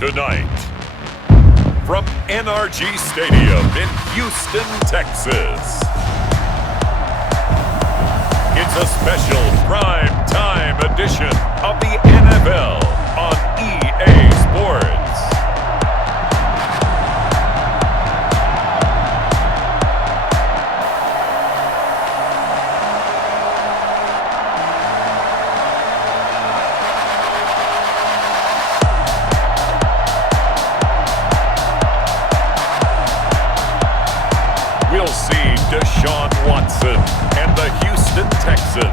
Tonight, from NRG Stadium in Houston, Texas, it's a special prime time edition of the NFL on EA Sports. We'll see Deshaun Watson and the Houston Texans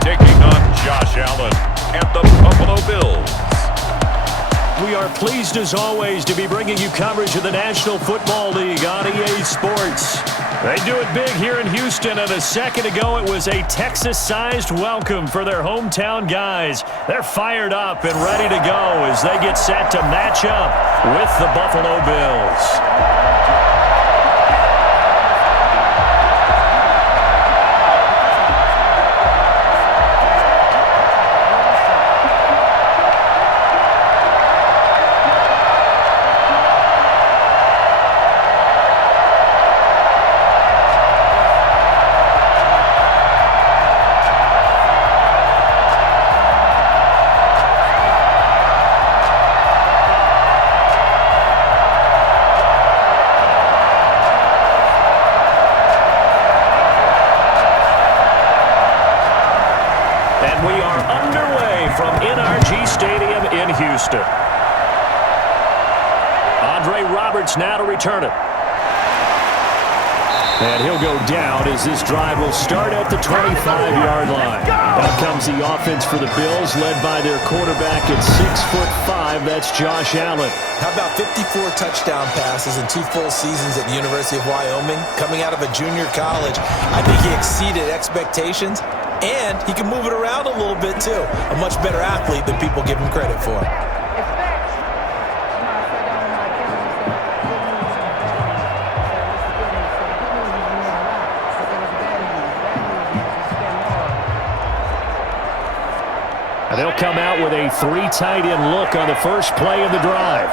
taking on Josh Allen and the Buffalo Bills. We are pleased as always to be bringing you coverage of the National Football League on EA Sports. They do it big here in Houston, and a second ago it was a Texas-sized welcome for their hometown guys. They're fired up and ready to go as they get set to match up with the Buffalo Bills. From NRG Stadium in Houston. Andre Roberts now to return it. And he'll go down as this drive will start at the 25-yard line. Out comes the offense for the Bills, led by their quarterback at 6'5". That's Josh Allen. How about 54 touchdown passes in 2 full seasons at the University of Wyoming? Coming out of a junior college, I think he exceeded expectations. And he can move it around a little bit, too. A much better athlete than people give him credit for. And they'll come out with a 3 tight end look on the first play of the drive.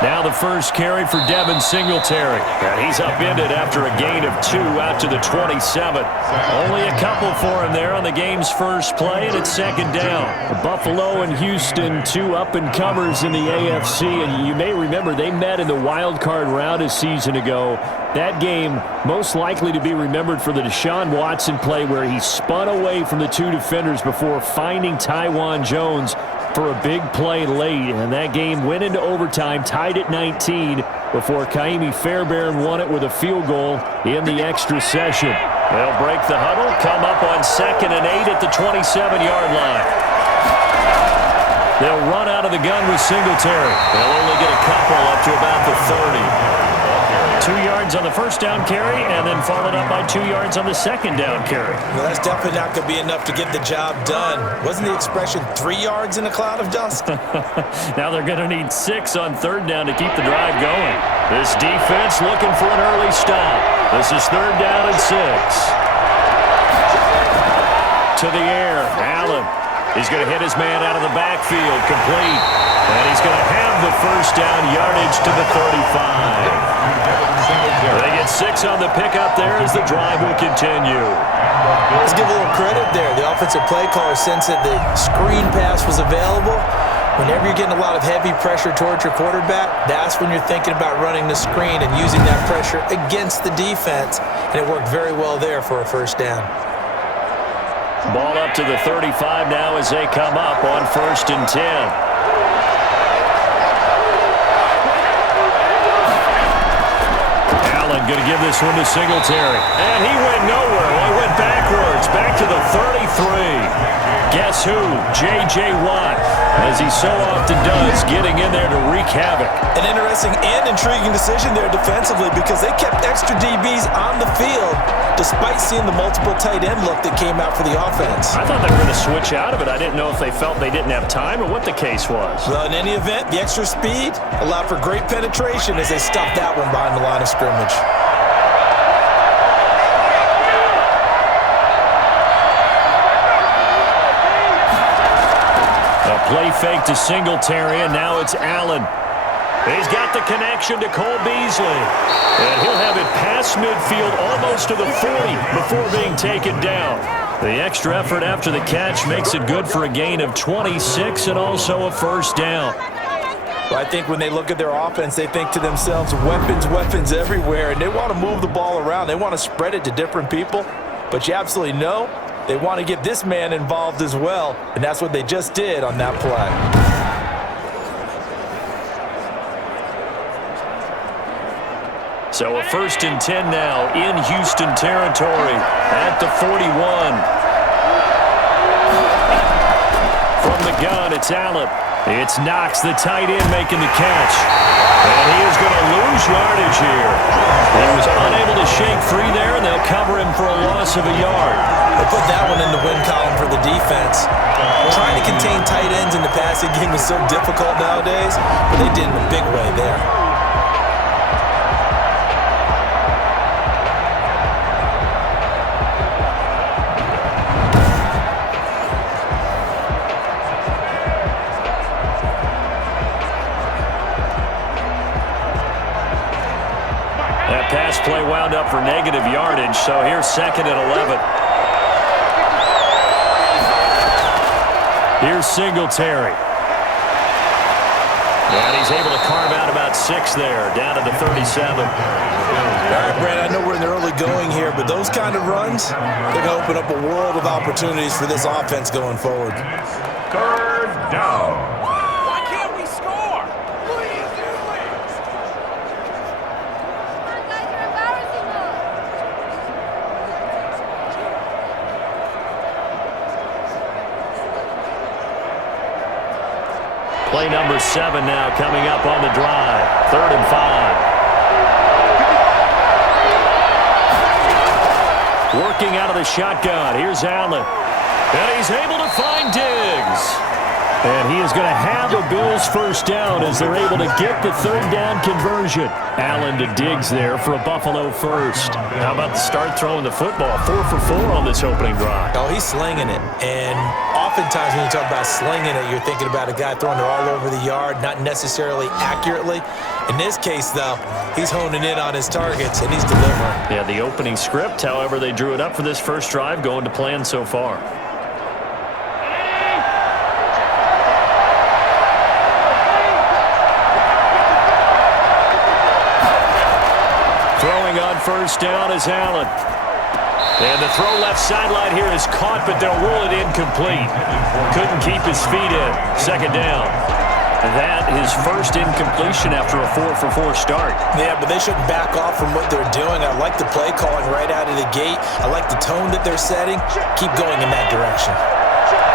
Now the first carry for Devin Singletary. And he's upended after a gain of 2 out to the 27. Only a couple for him there on the game's first play, and it's second down. Buffalo and Houston, 2 up-and-comers in the AFC. And you may remember they met in the wild card round a season ago. That game most likely to be remembered for the Deshaun Watson play where he spun away from the 2 defenders before finding Taiwan Jones for a big play late, and that game went into overtime, tied at 19, before Kaimi Fairbairn won it with a field goal in the extra session. They'll break the huddle, come up on 2nd and 8 at the 27-yard line. They'll run out of the gun with Singletary. They'll only get a couple up to about the 30. 2 yards on the first down carry, and then followed up by 2 yards on the second down carry. Well, that's definitely not going to be enough to get the job done. Wasn't the expression 3 yards in a cloud of dust? Now they're going to need 6 on 3rd down to keep the drive going. This defense looking for an early stop. This is 3rd down and 6. To the air, Allen. He's going to hit his man out of the backfield, complete. And he's going to have the first down yardage to the 35. They get 6 on the pickup there as the drive will continue. Let's give a little credit there. The offensive play caller sensed that the screen pass was available. Whenever you're getting a lot of heavy pressure towards your quarterback, that's when you're thinking about running the screen and using that pressure against the defense. And it worked very well there for a first down. Ball up to the 35 now as they come up on 1st and 10. Going to give this one to Singletary. And he went nowhere. Well, he went backwards. Back to the 33. Guess who? J.J. Watt, as he so often does, getting in there to wreak havoc. An interesting and intriguing decision there defensively because they kept extra DBs on the field despite seeing the multiple tight end look that came out for the offense. I thought they were going to switch out of it. I didn't know if they felt they didn't have time or what the case was. Well, in any event, the extra speed allowed for great penetration as they stuffed that one behind the line of scrimmage. Play fake to Singletary, and now it's Allen. He's got the connection to Cole Beasley. And he'll have it past midfield almost to the 40 before being taken down. The extra effort after the catch makes it good for a gain of 26 and also a first down. Well, I think when they look at their offense, they think to themselves, weapons, weapons everywhere, and they want to move the ball around. They want to spread it to different people, but you absolutely know they want to get this man involved as well, and that's what they just did on that play. So a 1st and 10 now in Houston territory at the 41. From the gun, it's Allen. It's Knox, the tight end, making the catch. And he is going to lose yardage here. He was unable to shake free there, and they'll cover him for a loss of a yard. They put that one in the win column for the defense. Trying to contain tight ends in the passing game is so difficult nowadays, but they did in a big way there. Pass play wound up for negative yardage, so here's 2nd and 11. Here's Singletary. And he's able to carve out about 6 there, down to the 37. All right, Brad, I know we're in the early going here, but those kind of runs, they're going to open up a world of opportunities for this offense going forward. 3rd down. Play number 7 now coming up on the drive. 3rd and 5. Working out of the shotgun. Here's Allen. And he's able to find Diggs. And he is going to have a Bills first down as they're able to get the 3rd down conversion. Allen to Diggs there for a Buffalo first. How about the start throwing the football? 4 for 4 on this opening drive. Oh, he's slinging it. And oftentimes when you talk about slinging it, you're thinking about a guy throwing it all over the yard, not necessarily accurately. In this case, though, he's honing in on his targets, and he's delivering. Yeah, the opening script, however, they drew it up for this first drive, going to plan so far. Throwing on first down is Allen. And the throw left sideline here is caught, but they'll rule it incomplete. Couldn't keep his feet in. 2nd down. That is first incompletion after a 4 for 4 start. Yeah, but they shouldn't back off from what they're doing. I like the play calling right out of the gate. I like the tone that they're setting. Keep going in that direction.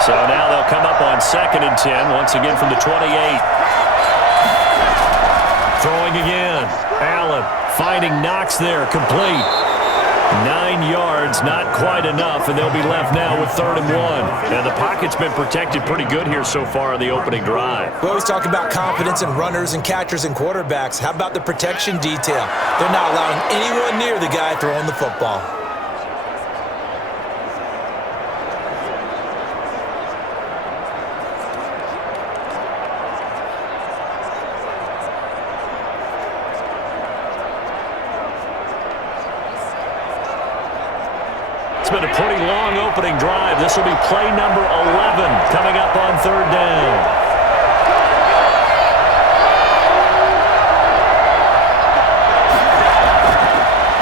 So now they'll come up on 2nd and 10, once again from the 28. Throwing again. Allen finding Knox there, complete. 9 yards, not quite enough, and they'll be left now with 3rd and 1. And the pocket's been protected pretty good here so far on the opening drive. We always talk about confidence in runners and catchers and quarterbacks. How about the protection detail? They're not allowing anyone near the guy throwing the football. It's been a pretty long opening drive. This will be play number 11 coming up on 3rd down.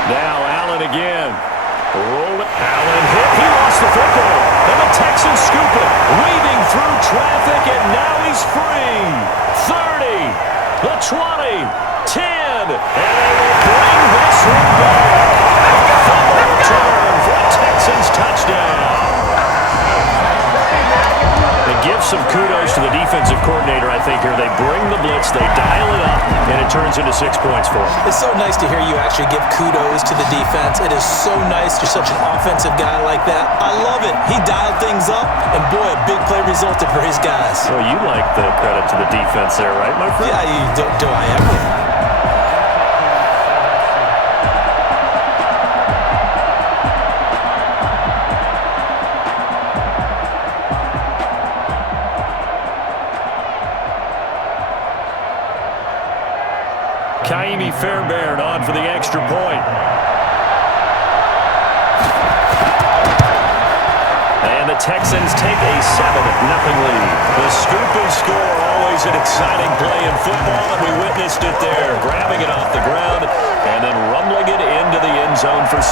Now Allen again. Allen hit. He lost the football. And the Texans scoop it. Weaving through traffic, and now he's free. 30, the 20, 10, and they will bring this one back. Fumble return for a Texans touchdown. They give some kudos to the defensive coordinator, I think, here. They bring the blitz, they dial it up, and it turns into 6 points for them. It's so nice to hear you actually give kudos to the defense. It is so nice. You're such an offensive guy like that. I love it. He dialed things up, and boy, a big play resulted for his guys. Well, you like the credit to the defense there, right, my friend? Yeah, do I ever? Jamie Fairbairn on for the extra point. And the Texans take a 7-0 lead. The scoop and score, always an exciting play in football, and we witnessed it there, grabbing it off the ground and then rumbling it into the end zone for 6.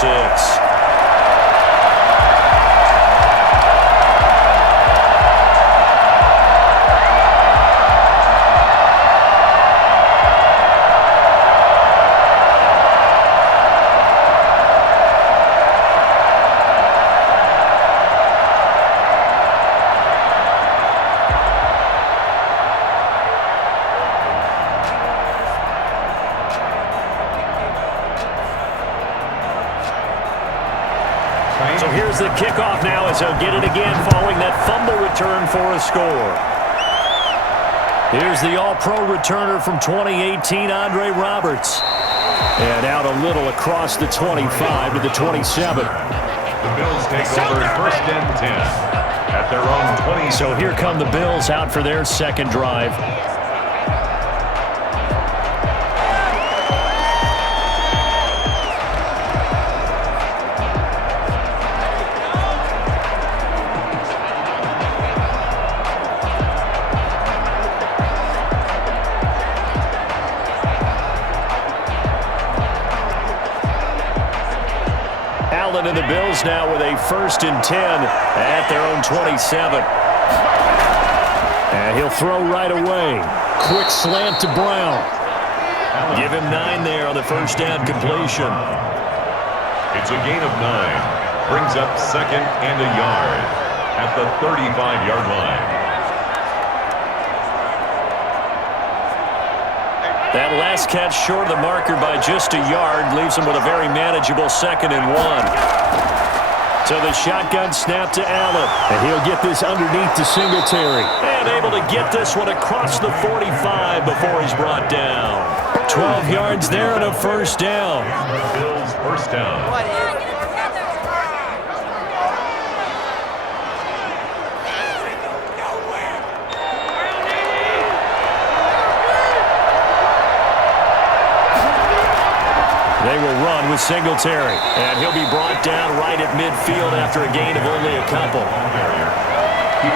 So here's the kickoff now as he'll get it again following that fumble return for a score. Here's the All-Pro returner from 2018, Andre Roberts. And out a little across the 25 to the 27. The Bills take over 1st and 10 at their own 20. So here come the Bills out for their second drive. Allen and the Bills now with a 1st and 10 at their own 27. And he'll throw right away. Quick slant to Brown. Give him 9 there on the first down completion. It's a gain of 9. Brings up 2nd and a yard at the 35-yard line. That last catch short of the marker by just a yard leaves him with a very manageable 2nd and 1. So the shotgun snap to Allen, and he'll get this underneath to Singletary. And able to get this one across the 45 before he's brought down. 12 yards there and a first down. Bills first down. They will run with Singletary, and he'll be brought down right at midfield after a gain of only a couple.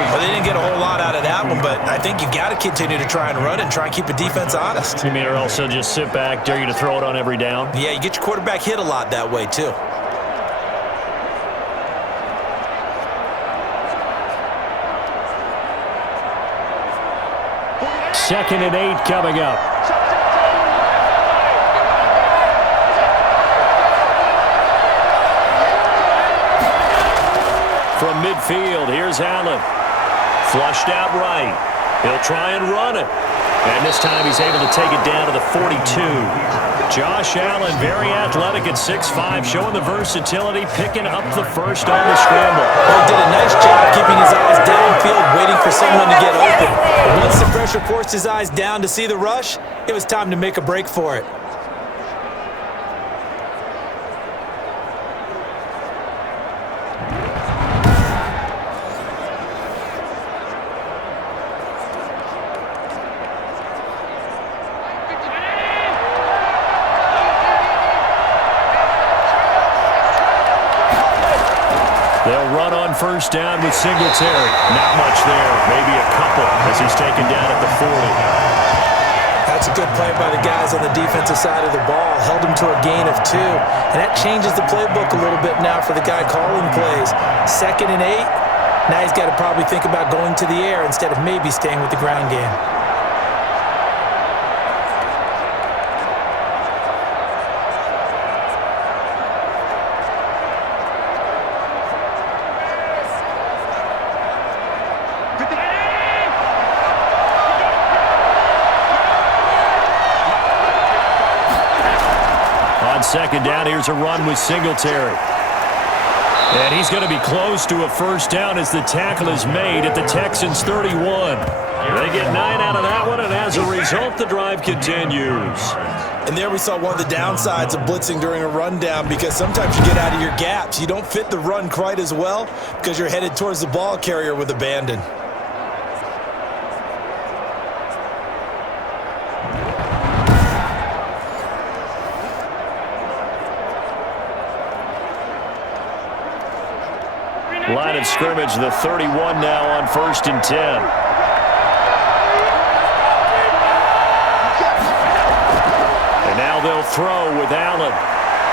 Well, they didn't get a whole lot out of that one, but I think you got to continue to try and run it and try and keep the defense honest. You mean or also just sit back, dare you to throw it on every down? Yeah, you get your quarterback hit a lot that way, too. Second and 8 coming up. From midfield, here's Allen. Flushed out right. He'll try and run it. And this time he's able to take it down to the 42. Josh Allen, very athletic at 6'5", showing the versatility, picking up the first on the scramble. Well, he did a nice job keeping his eyes downfield, waiting for someone to get open. But once the pressure forced his eyes down to see the rush, it was time to make a break for it. They'll run on first down with Singletary. Not much there, maybe a couple as he's taken down at the 40. That's a good play by the guys on the defensive side of the ball. Held him to a gain of 2. And that changes the playbook a little bit now for the guy calling plays. 2nd and 8. Now he's got to probably think about going to the air instead of maybe staying with the ground game. Second down, here's a run with Singletary. And he's going to be close to a first down as the tackle is made at the Texans' 31. They get 9 out of that one, and as a result, the drive continues. And there we saw one of the downsides of blitzing during a rundown, because sometimes you get out of your gaps. You don't fit the run quite as well because you're headed towards the ball carrier with abandon. Line of scrimmage, the 31 now on 1st and 10. And now they'll throw with Allen.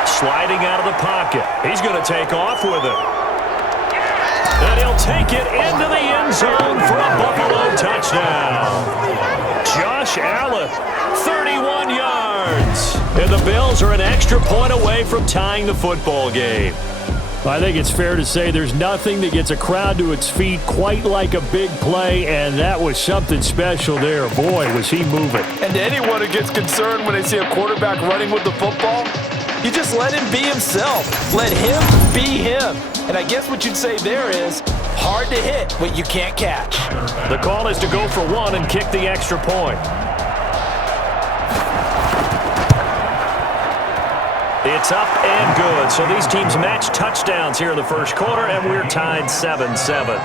Sliding out of the pocket. He's going to take off with it. And he'll take it into the end zone for a Buffalo touchdown. Josh Allen, 31 yards. And the Bills are an extra point away from tying the football game. I think it's fair to say there's nothing that gets a crowd to its feet quite like a big play, and that was something special there. Boy, was he moving. And to anyone who gets concerned when they see a quarterback running with the football, you just let him be himself. Let him be him. And I guess what you'd say there is hard to hit what you can't catch. The call is to go for one and kick the extra point. It's up and good. So these teams match touchdowns here in the first quarter, and we're tied 7-7.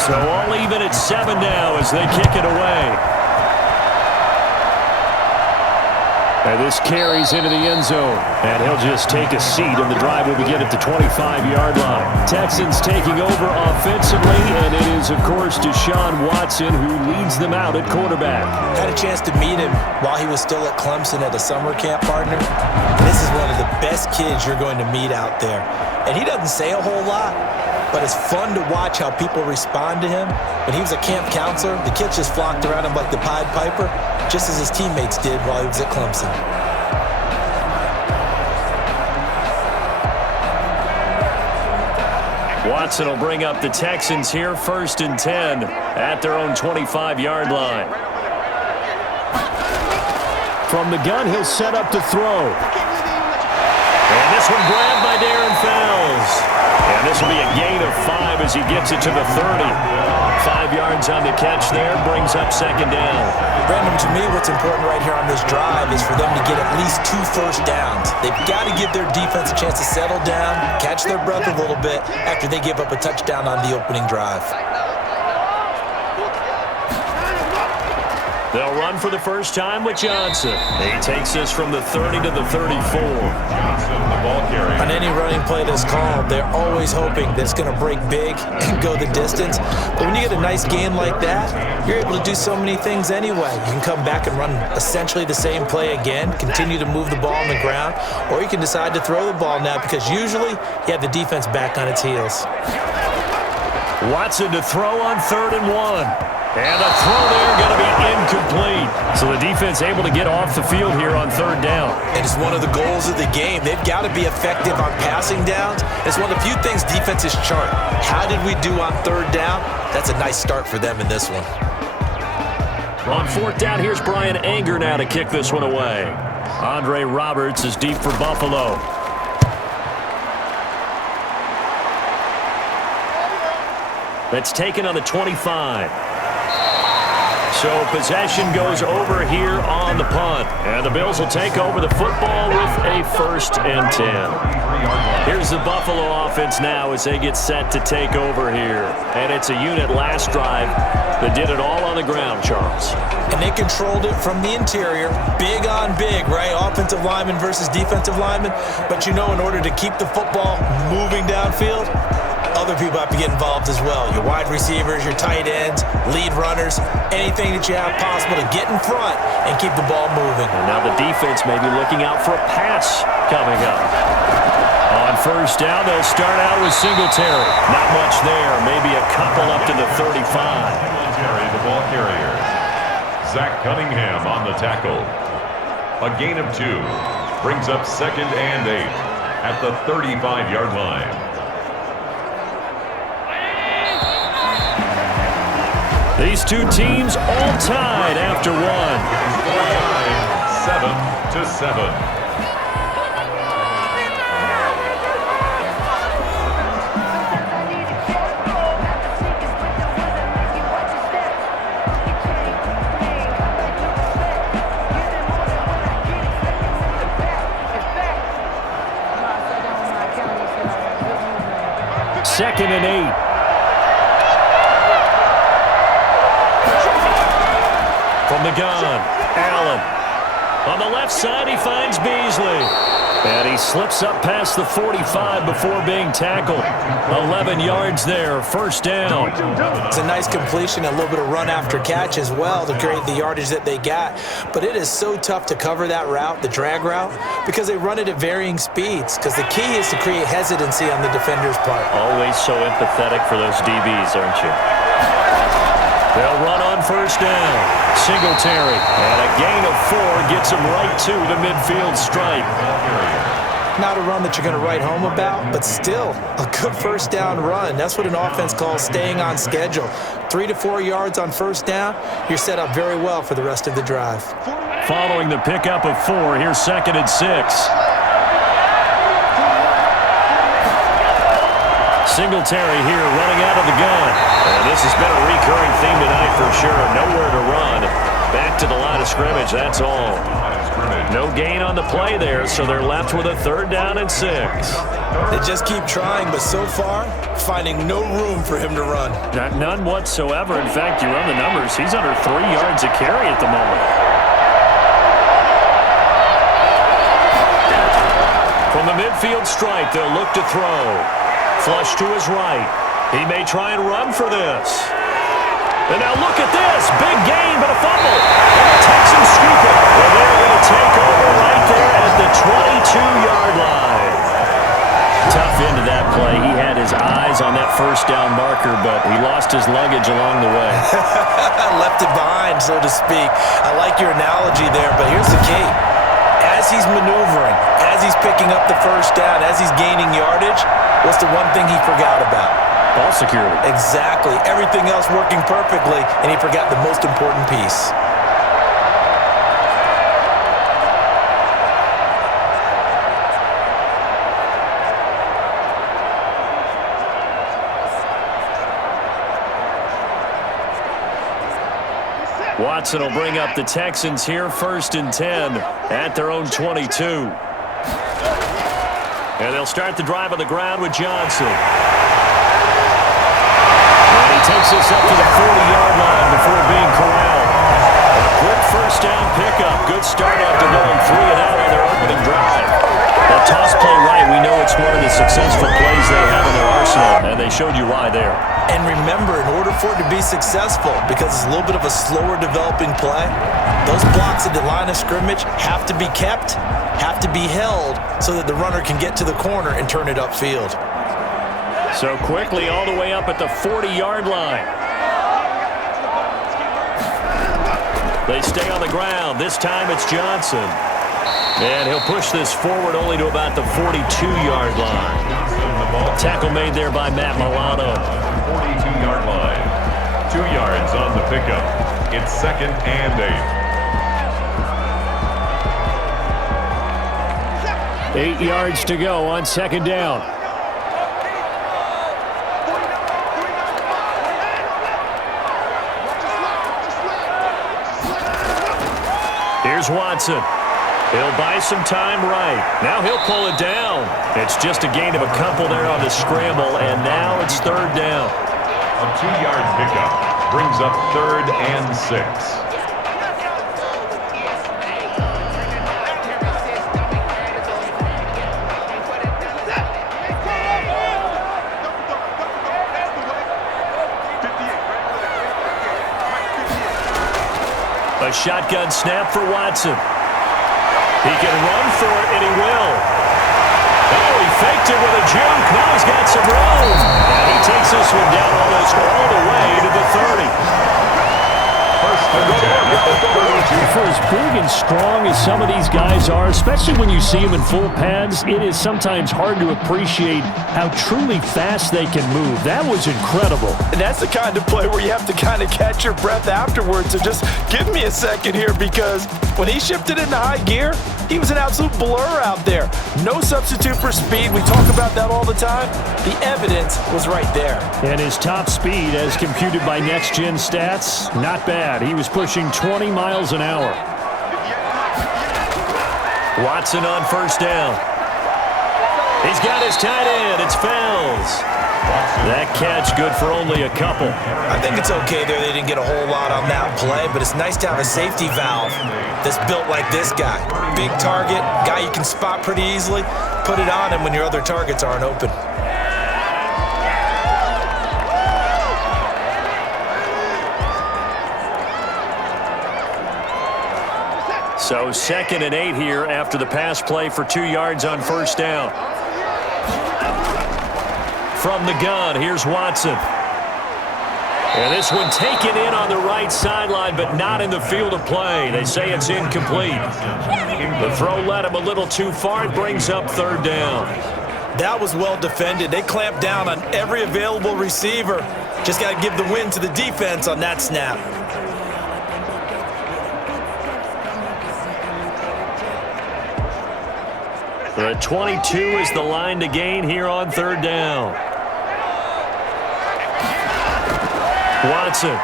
So all even at 7 now as they kick it away. And this carries into the end zone. And he'll just take a seat, and the drive will begin at the 25-yard line. Texans taking over offensively, and it is, of course, Deshaun Watson who leads them out at quarterback. Had a chance to meet him while he was still at Clemson at a summer camp, partner. This is one of the best kids you're going to meet out there. And he doesn't say a whole lot, but it's fun to watch how people respond to him. When he was a camp counselor, the kids just flocked around him like the Pied Piper, just as his teammates did while he was at Clemson. Watson will bring up the Texans here, 1st and 10 at their own 25-yard line. From the gun, he'll set up to throw. And this one grabbed by Darren Fells. And this will be a gain of 5 as he gets it to the 30. 5 yards on the catch there, brings up 2nd down. Brandon, to me, what's important right here on this drive is for them to get at least 2 first downs. They've got to give their defense a chance to settle down, catch their breath a little bit after they give up a touchdown on the opening drive. They'll run for the first time with Johnson. He takes this from the 30 to the 34. Johnson, the ball carrier. On any running play that's called, they're always hoping that it's going to break big and go the distance. But when you get a nice game like that, you're able to do so many things anyway. You can come back and run essentially the same play again, continue to move the ball on the ground, or you can decide to throw the ball now because usually you have the defense back on its heels. Watson to throw on 3rd and 1. And the throw there going to be incomplete. So the defense able to get off the field here on 3rd down. And it's one of the goals of the game. They've got to be effective on passing downs. It's one of the few things defenses chart. How did we do on 3rd down? That's a nice start for them in this one. On 4th down, here's Brian Anger now to kick this one away. Andre Roberts is deep for Buffalo. That's taken on the 25. So possession goes over here on the punt. And the Bills will take over the football with a 1st and 10. Here's the Buffalo offense now as they get set to take over here. And it's a unit last drive that did it all on the ground, Charles. And they controlled it from the interior. Big on big, right? Offensive lineman versus defensive lineman. But you know, in order to keep the football moving downfield, other people have to get involved as well. Your wide receivers, your tight ends, lead runners, anything that you have possible to get in front and keep the ball moving. And now the defense may be looking out for a pass coming up. On 1st down, they'll start out with Singletary. Not much there, maybe a couple up to the 35. Singletary, the ball carrier. Zach Cunningham on the tackle. A gain of 2 brings up 2nd and 8 at the 35-yard line. These two teams all tied after one. 7-7.2nd and 8. From the gun, Allen. On the left side, he finds Beasley. And he slips up past the 45 before being tackled. 11 yards there, first down. It's a nice completion, a little bit of run after catch as well to create the yardage that they got. But it is so tough to cover that route, the drag route, because they run it at varying speeds. Because the key is to create hesitancy on the defender's part. Always so empathetic for those DBs, aren't you? They'll run on first down. Singletary. And a gain of 4 gets him right to the midfield stripe. Not a run that you're going to write home about, but still a good first down run. That's what an offense calls staying on schedule. 3 to 4 yards on first down, you're set up very well for the rest of the drive. Following the pickup of 4, here's 2nd and 6. Singletary here running out of the gun. And this has been a recurring theme tonight for sure. Nowhere to run. Back to the line of scrimmage, that's all. No gain on the play there, so they're left with a 3rd down and 6. They just keep trying, but so far, finding no room for him to run. None whatsoever. In fact, you run the numbers, he's under 3 yards a carry at the moment. From the midfield stripe, they'll look to throw. Flush to his right. He may try and run for this. And now look at this. Big gain, but a fumble. And the Texans scoop it. And they're going to take over right there at the 22-yard line. Tough end to that play. He had his eyes on that first down marker, but he lost his luggage along the way. Left it behind, so to speak. I like your analogy there, but here's the key. As he's maneuvering, as he's picking up the first down, as he's gaining yardage, what's the one thing he forgot about? Ball security. Exactly. Everything else working perfectly, and he forgot the most important piece. Watson will bring up the Texans here, 1st and 10 at their own 22. And they'll start the drive on the ground with Johnson. And he takes us up to the 40-yard line before being corralled. A quick first down pickup. Good start after going 3 and out on their opening drive. That toss play right, we know it's one of the successful plays they have in their arsenal, and they showed you why there. And remember, in order for it to be successful, because it's a little bit of a slower developing play, those blocks at the line of scrimmage have to be kept, have to be held, so that the runner can get to the corner and turn it upfield. So quickly all the way up at the 40-yard line. They stay on the ground. This time it's Johnson. And he'll push this forward only to about the 42-yard line. Tackle made there by Matt Milano. 42-yard line. 2 yards on the pickup. It's 2nd and 8. 8 yards to go on 2nd down. Here's Watson. He'll buy some time right. Now he'll pull it down. It's just a gain of a couple there on the scramble, and now it's 3rd down. A 2-yard pickup brings up 3rd and 6. A shotgun snap for Watson. He can run for it, and he will. Oh, he faked it with a juke. Now he's got some room. And he takes this one down almost all the way to the 30. First and 10 at the 32. for as big and strong as some of these guys are, especially when you see them in full pads, it is sometimes hard to appreciate how truly fast they can move. That was incredible. And that's the kind of play where you have to kind of catch your breath afterwards. So just give me a second here, because when he shifted into high gear, he was an absolute blur out there. No substitute for speed. We talk about that all the time. The evidence was right there. And his top speed, as computed by Next Gen Stats, not bad. He was pushing 20 miles an hour. Watson on first down. He's got his tight end. It's Fells. That catch good for only a couple. I think it's okay there. They didn't get a whole lot on that play, but it's nice to have a safety valve that's built like this guy. Big target, guy you can spot pretty easily. Put it on him when your other targets aren't open. So 2nd and 8 here after the pass play for 2 yards on first down. From the gun, here's Watson. And this one taken in on the right sideline, but not in the field of play. They say it's incomplete. The throw led him a little too far. It brings up 3rd down. That was well defended. They clamped down on every available receiver. Just got to give the win to the defense on that snap. The 22 is the line to gain here on 3rd down. Watson.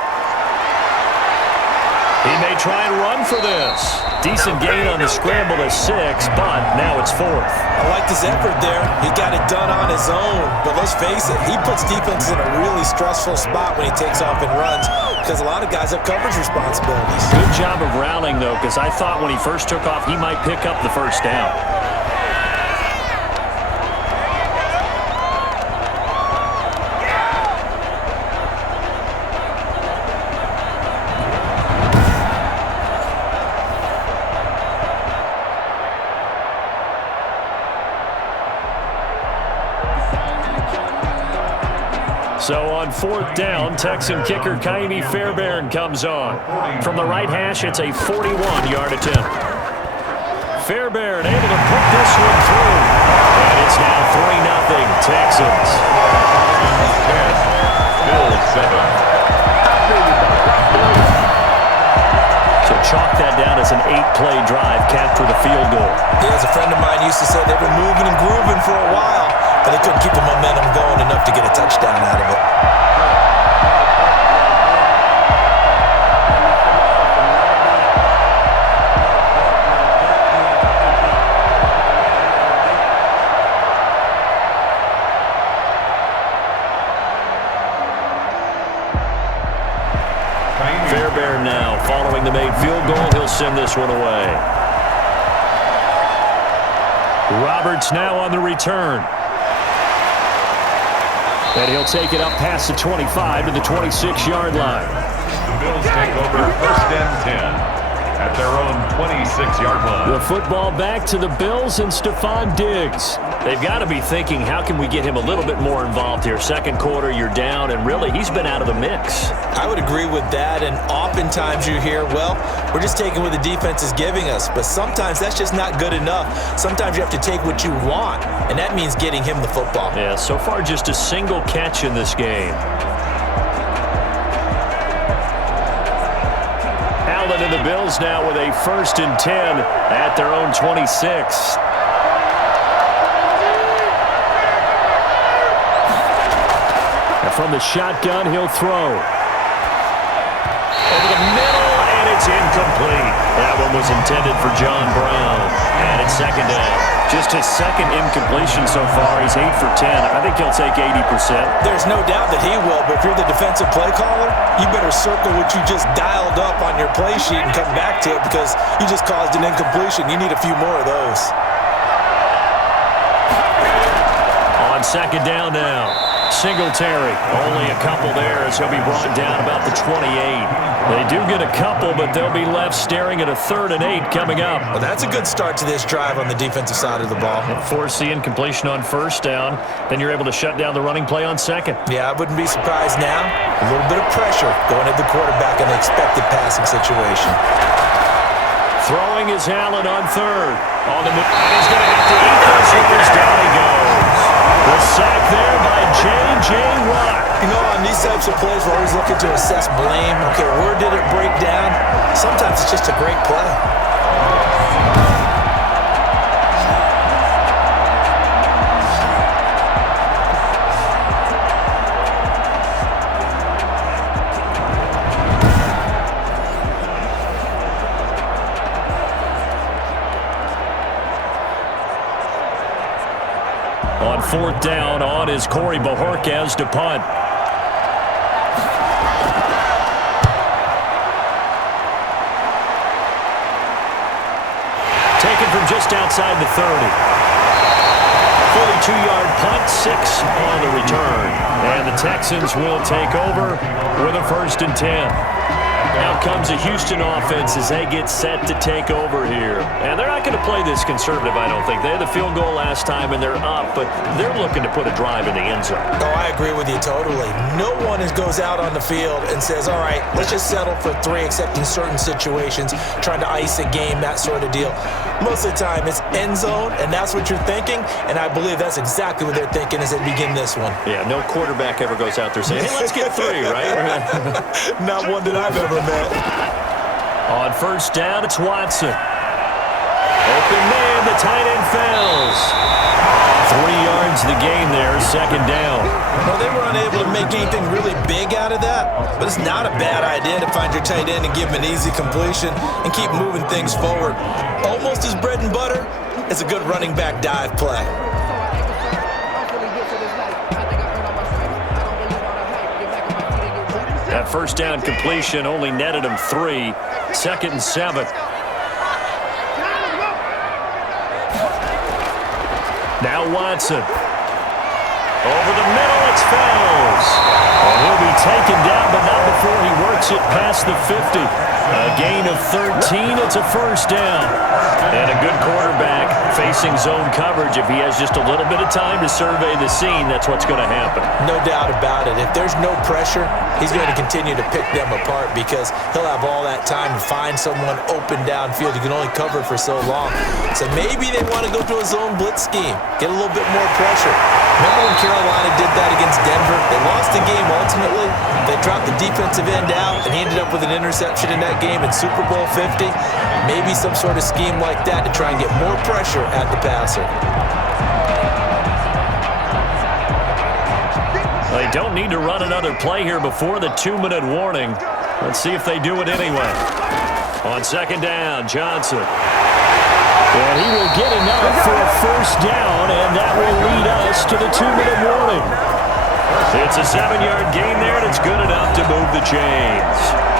He may try and run for this. Decent gain on the scramble to 6, but now it's 4th. I like his effort there. He got it done on his own. But let's face it, he puts defenses in a really stressful spot when he takes off and runs, because a lot of guys have coverage responsibilities. Good job of routing, though, because I thought when he first took off, he might pick up the first down. So on 4th down, Texan kicker Ka'imi Fairbairn comes on. From the right hash, it's a 41-yard attempt. Fairbairn able to put this one through. And it's now 3-0 Texans. Bills 7. So chalk that down as an 8-play drive, capped with a field goal. Yeah, as a friend of mine used to say, they've been moving and grooving for a while, but they couldn't keep the momentum going enough to get a touchdown out of it. Fairbairn now following the made field goal. He'll send this one away. Roberts now on the return. And he'll take it up past the 25 to the 26-yard line. The Bills take over 1st and 10 at their own 26-yard line. The football back to the Bills and Stephon Diggs. They've got to be thinking, how can we get him a little bit more involved here? 2nd quarter, you're down, and really, he's been out of the mix. I would agree with that, and oftentimes you hear, well, we're just taking what the defense is giving us, but sometimes that's just not good enough. Sometimes you have to take what you want, and that means getting him the football. Yeah, so far just a single catch in this game. Allen and the Bills now with a 1st and 10 at their own 26. From the shotgun, he'll throw. Over the middle, and it's incomplete. That one was intended for John Brown. And it's 2nd down. Just his 2nd incompletion so far. He's 8 for 10. I think he'll take 80%. There's no doubt that he will, but if you're the defensive play caller, you better circle what you just dialed up on your play sheet and come back to it, because you just caused an incompletion. You need a few more of those. On 2nd down now. Singletary, only a couple there as he'll be brought down about the 28. They do get a couple, but they'll be left staring at a 3rd and 8 coming up. Well, that's a good start to this drive on the defensive side of the ball. Force the incompletion on 1st down, then you're able to shut down the running play on 2nd. Yeah, I wouldn't be surprised now. A little bit of pressure going at the quarterback in the expected passing situation. is Allen on third. On the move. He's going to have to eat those hitters. Down he goes. The sack there by J.J. Watt. You know, on these types of plays, we're always looking to assess blame. Okay, where did it break down? Sometimes it's just a great play. On fourth down, on is Corey Bojorquez to punt. Taken from just outside the 30. 42-yard punt, 6 on the return. And the Texans will take over with a 1st and 10. Now comes the Houston offense as they get set to take over here. And they're not going to play this conservative, I don't think. They had the field goal last time, and they're up, but they're looking to put a drive in the end zone. Oh, I agree with you totally. No one goes out on the field and says, all right, let's just settle for 3, except in certain situations, trying to ice a game, that sort of deal. Most of the time, it's end zone, and that's what you're thinking, and I believe that's exactly what they're thinking as they begin this one. Yeah, no quarterback ever goes out there saying, hey, let's get 3, right? Not one that I've ever met. On first down, it's Watson. Open man, the tight end fails. 3 yards the gain there, 2nd down. Well, they were unable to make anything really big out of that, but it's not a bad idea to find your tight end and give him an easy completion and keep moving things forward. Almost as bread and butter as a good running back dive play. That first down completion only netted him 3. 2nd and 7. Now Watson. Over the middle, it's Fells. And he'll be taken down, but not before he works it past the 50. A gain of 13, it's a 1st down. And a good quarterback facing zone coverage. If he has just a little bit of time to survey the scene, that's what's going to happen. No doubt about it. If there's no pressure, he's going to continue to pick them apart because he'll have all that time to find someone open downfield. You can only cover for so long. So maybe they want to go to a zone blitz scheme, get a little bit more pressure. Remember when Carolina did that against Denver? They lost the game ultimately. They dropped the defensive end out, and he ended up with an interception in that game in Super Bowl 50. Maybe some sort of scheme like that to try and get more pressure at the passer. They don't need to run another play here before the 2-minute warning. Let's see if they do it anyway. On 2nd down, Johnson. And he will get enough for a 1st down, and that will lead us to the 2-minute warning. It's a 7-yard gain there, and it's good enough to move the chains.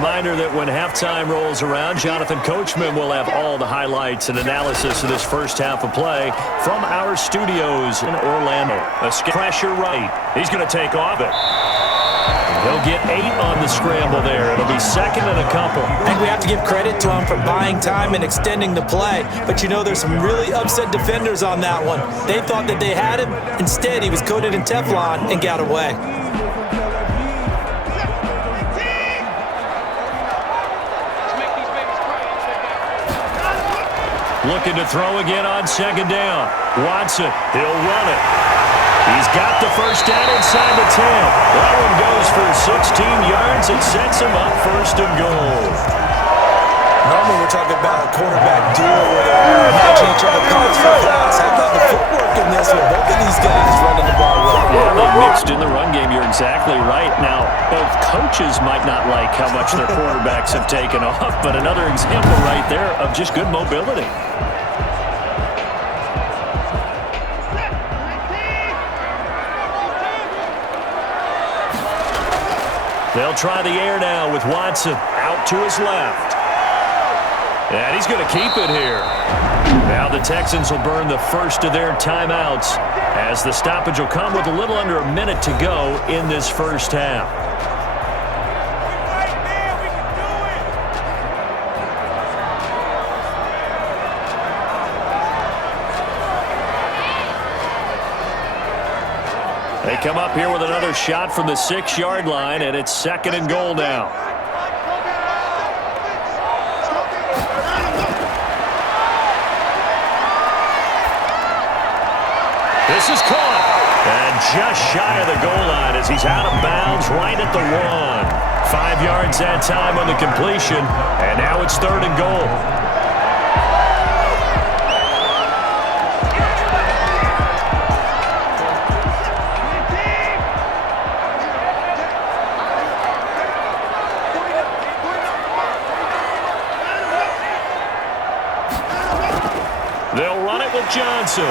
Reminder that when halftime rolls around, Jonathan Coachman will have all the highlights and analysis of this first half of play from our studios in Orlando. Pressure right. He's going to take off it. He'll get 8 on the scramble there. It'll be 2nd and a couple. I think we have to give credit to him for buying time and extending the play. But, you know, there's some really upset defenders on that one. They thought that they had him. Instead, he was coated in Teflon and got away. Looking to throw again on 2nd down. Watson, he'll run it. He's got the 1st down inside the 10. That one goes for 16 yards and sets him up 1st and goal. Normally we're talking about a quarterback duel where they're matching each other points for pass. How about the footwork in this one? Both of these guys running the ball well. Yeah, they mixed in the run game. You're exactly right. Now, both coaches might not like how much their quarterbacks have taken off, but another example right there of just good mobility. They'll try the air now with Watson out to his left. And he's going to keep it here. Now the Texans will burn the first of their timeouts as the stoppage will come with a little under a minute to go in this first half. They come up here with another shot from the 6-yard line, and it's 2nd and goal now. This is caught. And just shy of the goal line as he's out of bounds right at the 1. 5 yards that time on the completion, and now it's 3rd and goal. They'll run it with Johnson.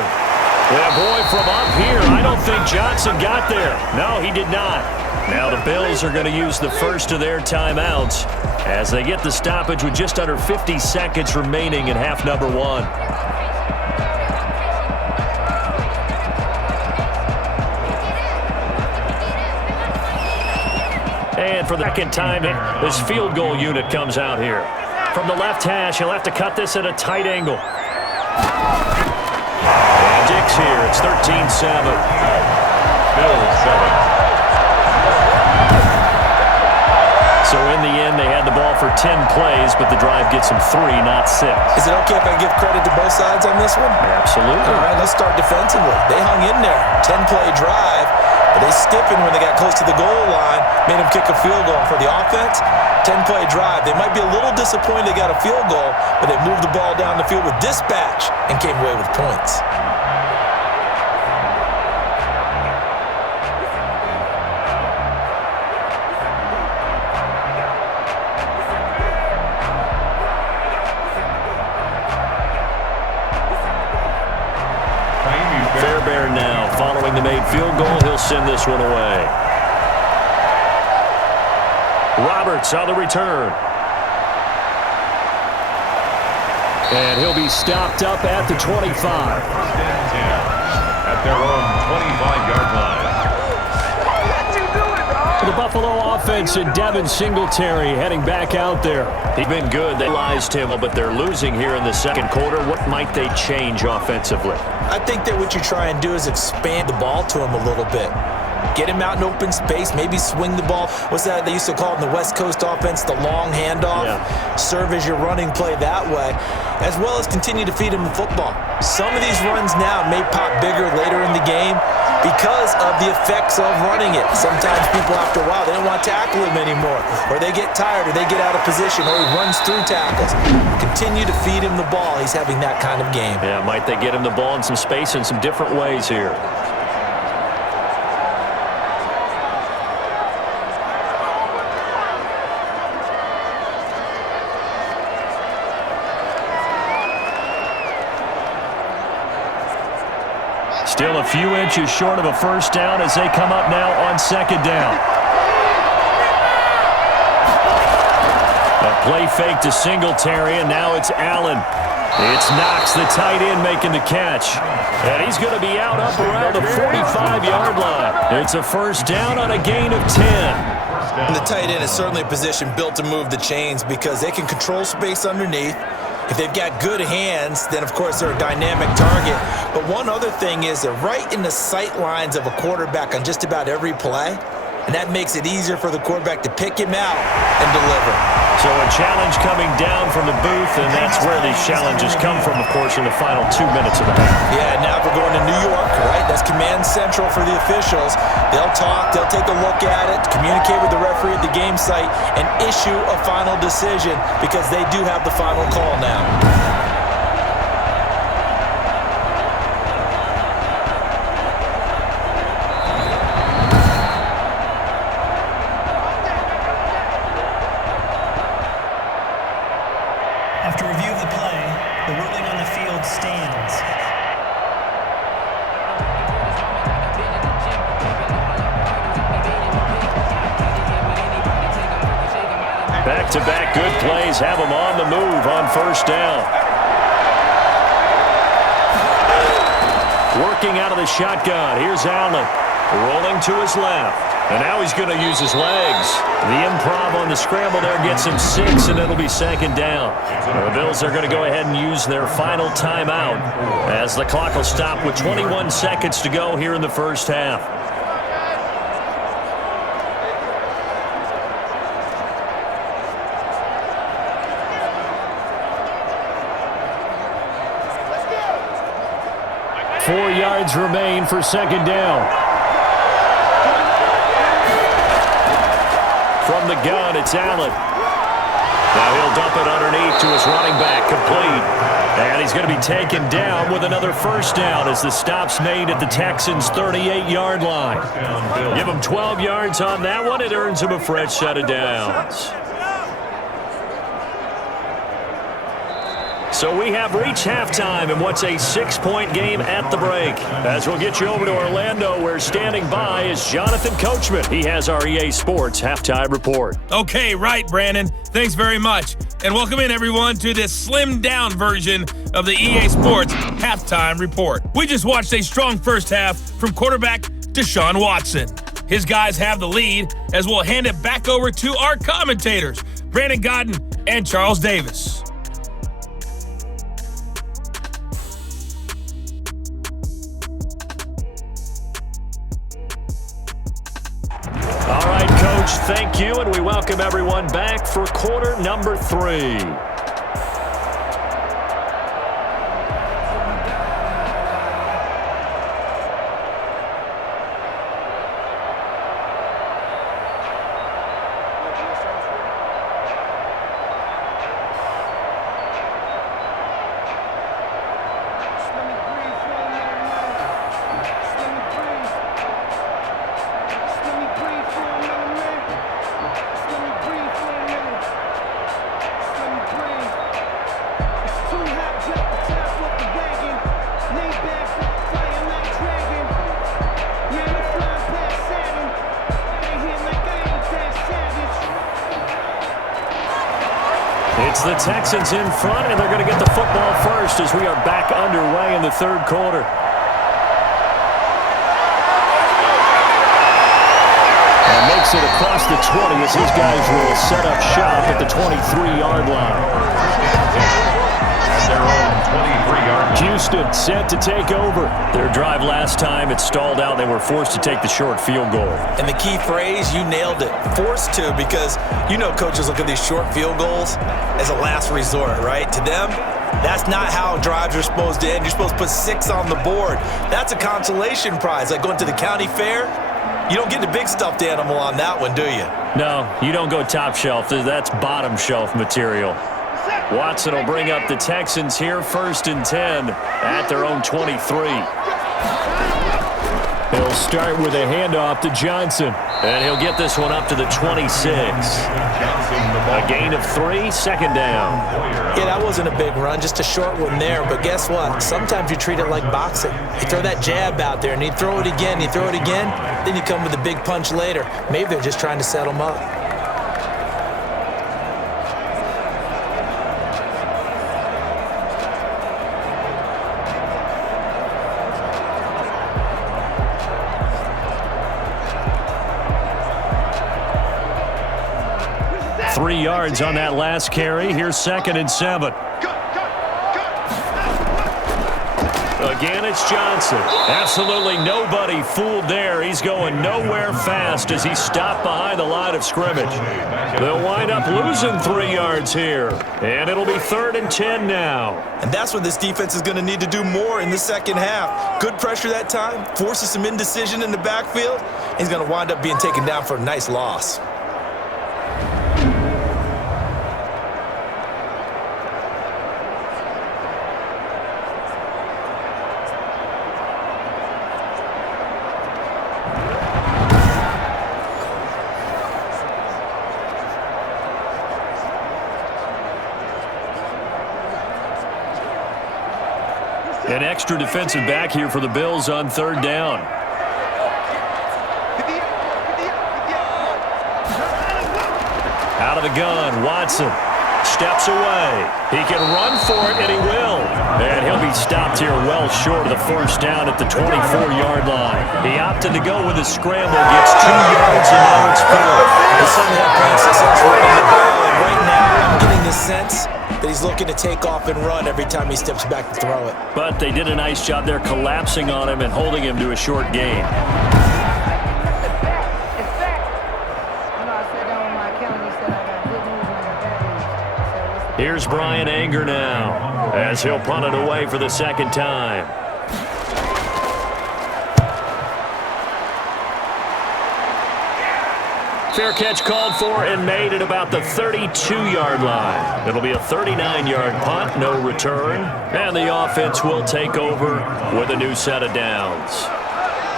Yeah, boy, from up here, I don't think Johnson got there. No, he did not. Now the Bills are going to use the first of their timeouts as they get the stoppage with just under 50 seconds remaining in half number 1. And for the second time, this field goal unit comes out here. From the left hash, he'll have to cut this at a tight angle. Dix here. It's 13-7. Bills 7. So in the end, they had the ball for 10 plays, but the drive gets them 3, not 6. Is it okay if I give credit to both sides on this one? Absolutely. All right, let's start defensively. They hung in there. 10-play drive, but they stiffened when they got close to the goal line, made them kick a field goal. For the offense, 10-play drive. They might be a little disappointed they got a field goal, but they moved the ball down the field with dispatch and came away with points. Fairbairn now following the made field goal. He'll send this one away. Roberts on the return. And he'll be stopped up at the 25. First and 10 at their own 25-yard line. The Buffalo offense and Devin Singletary heading back out there. He's been good. They realized him, but they're losing here in the second quarter. What might they change offensively? I think that what you try and do is expand the ball to him a little bit. Get him out in open space, maybe swing the ball. What's that they used to call it in the West Coast offense, the long handoff? Yeah. Serve as your running play that way, as well as continue to feed him the football. Some of these runs now may pop bigger later in the game because of the effects of running it. Sometimes people, after a while, they don't want to tackle him anymore, or they get tired, or they get out of position, or he runs through tackles. Continue to feed him the ball. He's having that kind of game. Yeah, might they get him the ball in some space in some different ways here? Still a few inches short of a first down as they come up now on second down. A play fake to Singletary, and now it's Allen. It's Knox, the tight end, making the catch. And he's going to be out up around the 45-yard line. It's a first down on a gain of 10. And the tight end is certainly a position built to move the chains because they can control space underneath. If they've got good hands, then, of course, they're a dynamic target. But one other thing is they're right in the sight lines of a quarterback on just about every play, and that makes it easier for the quarterback to pick him out and deliver. So a challenge coming down from the booth, and that's where these challenges come from, of course, in the final 2 minutes of the half. Yeah, now we're going to New York, right? That's command central for the officials. They'll talk, they'll take a look at it, communicate with the referee at the game site, and issue a final decision because they do have the final call now. After review of the play, the ruling on the field stands. Back-to-back good plays have them on the move on first down. Working out of the shotgun. Here's Allen. Rolling to his left. And now he's going to use his legs. The improv on the scramble there gets him 6, and it'll be second down. The Bills are going to go ahead and use their final timeout as the clock will stop with 21 seconds to go here in the first half. 4 yards remain for second down. From the gun, it's Allen. Now he'll dump it underneath to his running back, complete. And he's going to be taken down with another first down as the stop's made at the Texans' 38-yard line. Give him 12 yards on that one. It earns him a fresh set of downs. So we have reached halftime in what's a 6-point game at the break. As we'll get you over to Orlando, where standing by is Jonathan Coachman. He has our EA Sports Halftime Report. Okay, right, Brandon. Thanks very much. And welcome in, everyone, to this slimmed-down version of the EA Sports Halftime Report. We just watched a strong first half from quarterback Deshaun Watson. His guys have the lead, as we'll hand it back over to our commentators, Brandon Godden and Charles Davis. All right, Coach, thank you, and we welcome everyone back for quarter number 3. It's the Texans in front, and they're going to get the football first as we are back underway in the third quarter. And makes it across the 20 as these guys will set up shop at the 23-yard line. At their own 23-yard line. Houston set to take over. Their drive last time, it stalled out. They were forced to take the short field goal. And the key phrase, you nailed it. Forced to, because you know coaches look at these short field goals as a last resort, right? To them, that's not how drives are supposed to end. You're supposed to put 6 on the board. That's a consolation prize, like going to the county fair. You don't get the big stuffed animal on that one, do you? No, you don't go top shelf. That's bottom shelf material. Watson will bring up the Texans here, 1st and 10 at their own 23. He'll start with a handoff to Johnson, and he'll get this one up to the 26. A gain of 3, second down. Yeah, that wasn't a big run, just a short one there. But guess what? Sometimes you treat it like boxing. You throw that jab out there, and you throw it again, you throw it again, then you come with a big punch later. Maybe they're just trying to set them up. Three yards on that last carry. Here's 2nd and 7. Again, it's Johnson. Absolutely nobody fooled there. He's going nowhere fast as he's stopped behind the line of scrimmage. They'll wind up losing 3 yards here, and it'll be 3rd and 10 now. And that's what this defense is going to need to do more in the second half. Good pressure that time, forces some indecision in the backfield. He's going to wind up being taken down for a nice loss. An extra defensive back here for the Bills on 3rd down. Out of the gun, Watson steps away. He can run for it, and he will. And he'll be stopped here well short of the first down at the 24-yard line. He opted to go with a scramble, gets 2 yards, and now it's 4. There's some of that process is running the ball, and right now I'm getting the sense that he's looking to take off and run every time he steps back to throw it. But they did a nice job there collapsing on him and holding him to a short gain. Here's Brian Anger now, as he'll punt it away for the second time. Fair catch called for and made at about the 32-yard line. It'll be a 39-yard punt, no return, and the offense will take over with a new set of downs.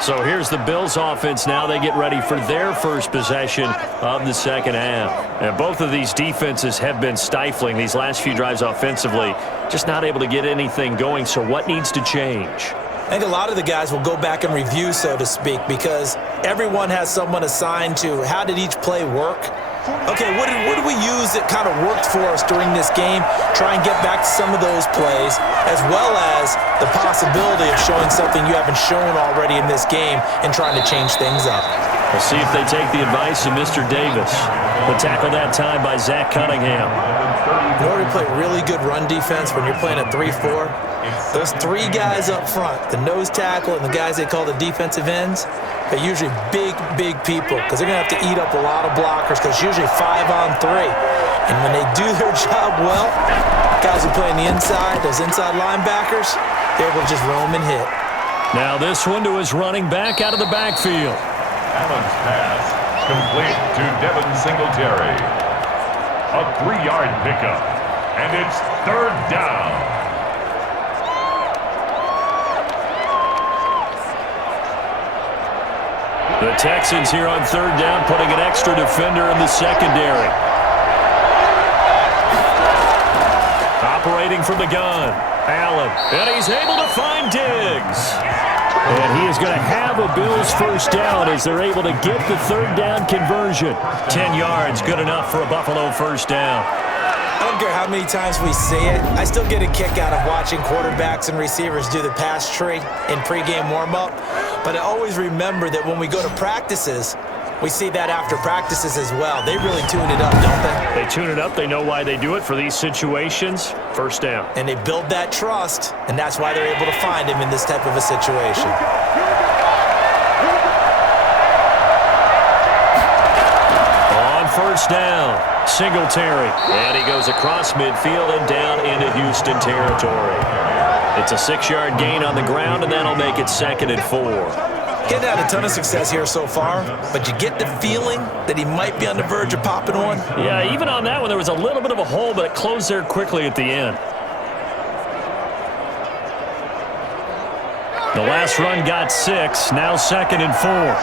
So here's the Bills offense now. They get ready for their first possession of the second half. And both of these defenses have been stifling these last few drives offensively, just not able to get anything going. So what needs to change? I think a lot of the guys will go back and review, so to speak, because everyone has someone assigned to how did each play work. Okay, what did we use that kind of worked for us during this game? Try and get back to some of those plays, as well as the possibility of showing something you haven't shown already in this game and trying to change things up. We'll see if they take the advice of Mr. Davis. The tackle that time by Zach Cunningham. In order to play really good run defense when you're playing a 3-4, those three guys up front, the nose tackle and the guys they call the defensive ends, they're usually big people because they're going to have to eat up a lot of blockers because it's usually 5-on-3. And when they do their job well, guys who play on the inside, those inside linebackers, they're able to just roam and hit. Now this one to his running back out of the backfield. Allen's pass complete to Devin Singletary. A 3-yard pickup, and it's third down. The Texans here on third down, putting an extra defender in the secondary. Operating from the gun, Allen, and he's able to find Diggs. And he is going to have a Bills first down as they're able to get the third down conversion. 10 yards, good enough for a Buffalo first down. I don't care how many times we see it. I still get a kick out of watching quarterbacks and receivers do the pass tree in pregame warm-up. But I always remember that when we go to practices, we see that after practices as well. They really tune it up, don't they? They tune it up. They know why they do it for these situations. First down. And they build that trust, and that's why they're able to find him in this type of a situation. On first down, Singletary. And he goes across midfield and down into Houston territory. It's a 6-yard gain on the ground, and that'll make it 2nd and 4. He hasn't had a ton of success here so far, but you get the feeling that he might be on the verge of popping on. Yeah, even on that one, there was a little bit of a hole, but it closed there quickly at the end. The last run got 6, now 2nd and 4.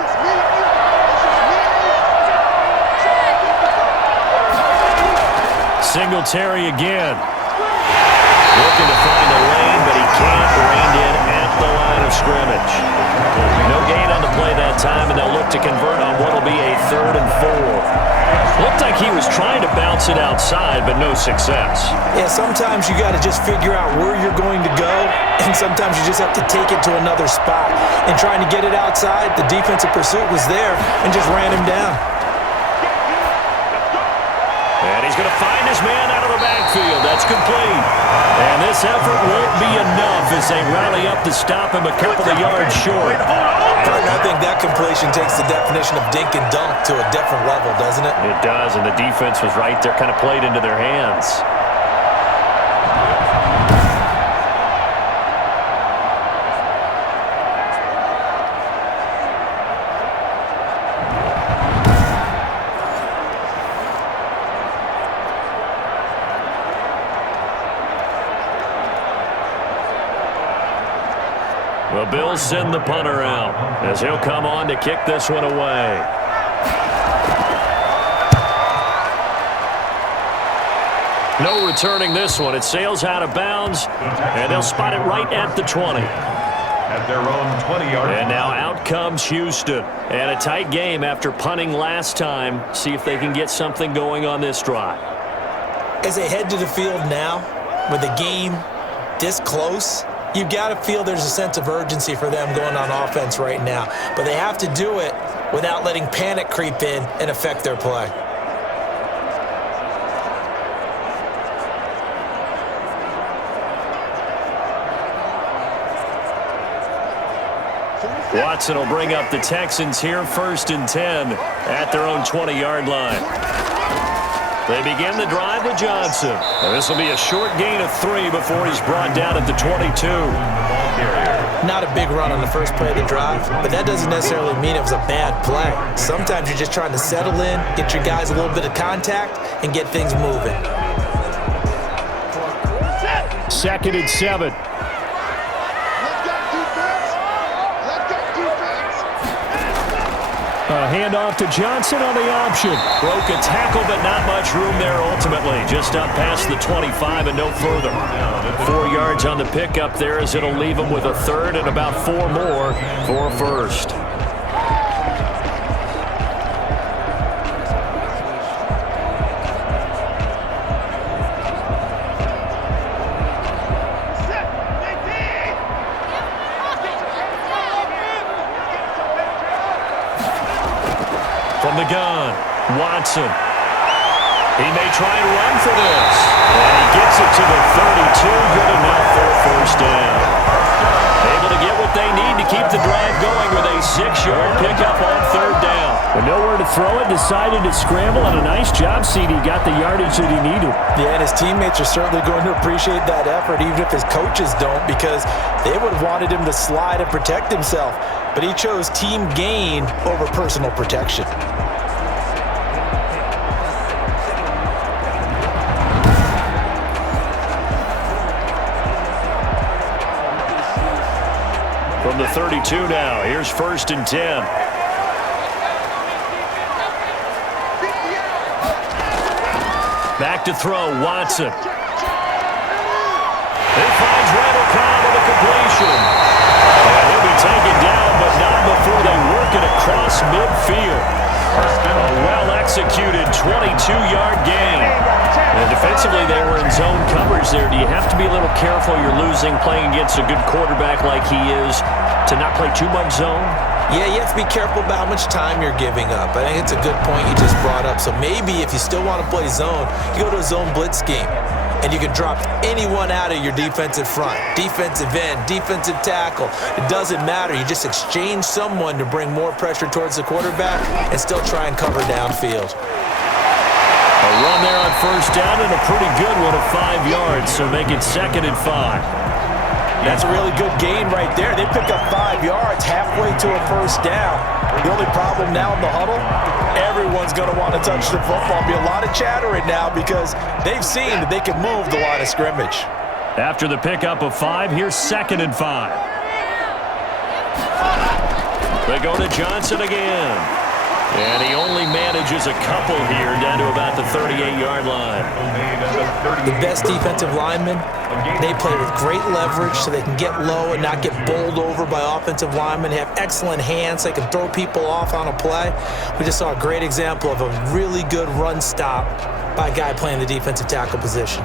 Singletary again. Looking to find a lane, but he can't. Reined in at the line of scrimmage. No gain on the play that time, and they'll look to convert on what will be a 3rd and 4. Looked like he was trying to bounce it outside, but no success. Yeah, sometimes you got to just figure out where you're going to go, and sometimes you just have to take it to another spot. And trying to get it outside, the defensive pursuit was there and just ran him down. And he's going to find his man out of the backfield. That's complete. And this effort won't be enough as they rally up to stop him a couple of yards short. I think that completion takes the definition of dink and dunk to a different level, doesn't it? It does, and the defense was right there, kind of played into their hands. The Bills send the punter out as he'll come on to kick this one away. No returning this one. It sails out of bounds, and they'll spot it right at the 20. At their own 20-yard line. And now out comes Houston. And a tight game after punting last time. See if they can get something going on this drive. As they head to the field now, with the game this close, you've got to feel there's a sense of urgency for them going on offense right now. But they have to do it without letting panic creep in and affect their play. Watson will bring up the Texans here, 1st and 10 at their own 20-yard line. They begin the drive with Johnson. And this will be a short gain of 3 before he's brought down at the 22. carriers. Not a big run on the first play of the drive, but that doesn't necessarily mean it was a bad play. Sometimes you're just trying to settle in, get your guys a little bit of contact, and get things moving. 2nd and 7. A handoff to Johnson on the option. Broke a tackle, but not much room there ultimately. Just up past the 25 and no further. 4 yards on the pickup there as it'll leave him with a third and about 4 more for a first. From the gun, Watson. He may try and run for this. And he gets it to the 32. Good enough for a first down. Able to get what they need to keep the drive going with a 6-yard pickup on 3rd down. With nowhere to throw it, decided to scramble, and a nice job, CD. Got the yardage that he needed. Yeah, and his teammates are certainly going to appreciate that effort, even if his coaches don't, because they would have wanted him to slide and protect himself. But he chose team gain over personal protection. From the 32 now, here's 1st and 10. Back to throw, Watson. He finds Randall Cobb with a completion. And he'll be taken down, but not before they work it across midfield. A well-executed 22-yard gain. And defensively, they were in zone coverage there. Do you have to be a little careful? You're losing, playing against a good quarterback like he is, to not play too much zone? Yeah, you have to be careful about how much time you're giving up. I think it's a good point you just brought up. So maybe if you still want to play zone, you go to a zone blitz scheme. And you can drop anyone out of your defensive front. Defensive end, defensive tackle. It doesn't matter. You just exchange someone to bring more pressure towards the quarterback and still try and cover downfield. A run there on 1st down and a pretty good one of 5 yards, so make it 2nd and 5. That's a really good gain right there. They pick up 5 yards halfway to a 1st down. The only problem now in the huddle, everyone's going to want to touch the football. Be a lot of chattering now because they've seen that they can move the line of scrimmage. After the pickup of 5, here's 2nd and 5. They go to Johnson again. And he only manages a couple here down to about the 38-yard line. The best defensive linemen, they play with great leverage so they can get low and not get bowled over by offensive linemen. They have excellent hands. They can throw people off on a play. We just saw a great example of a really good run stop by a guy playing the defensive tackle position.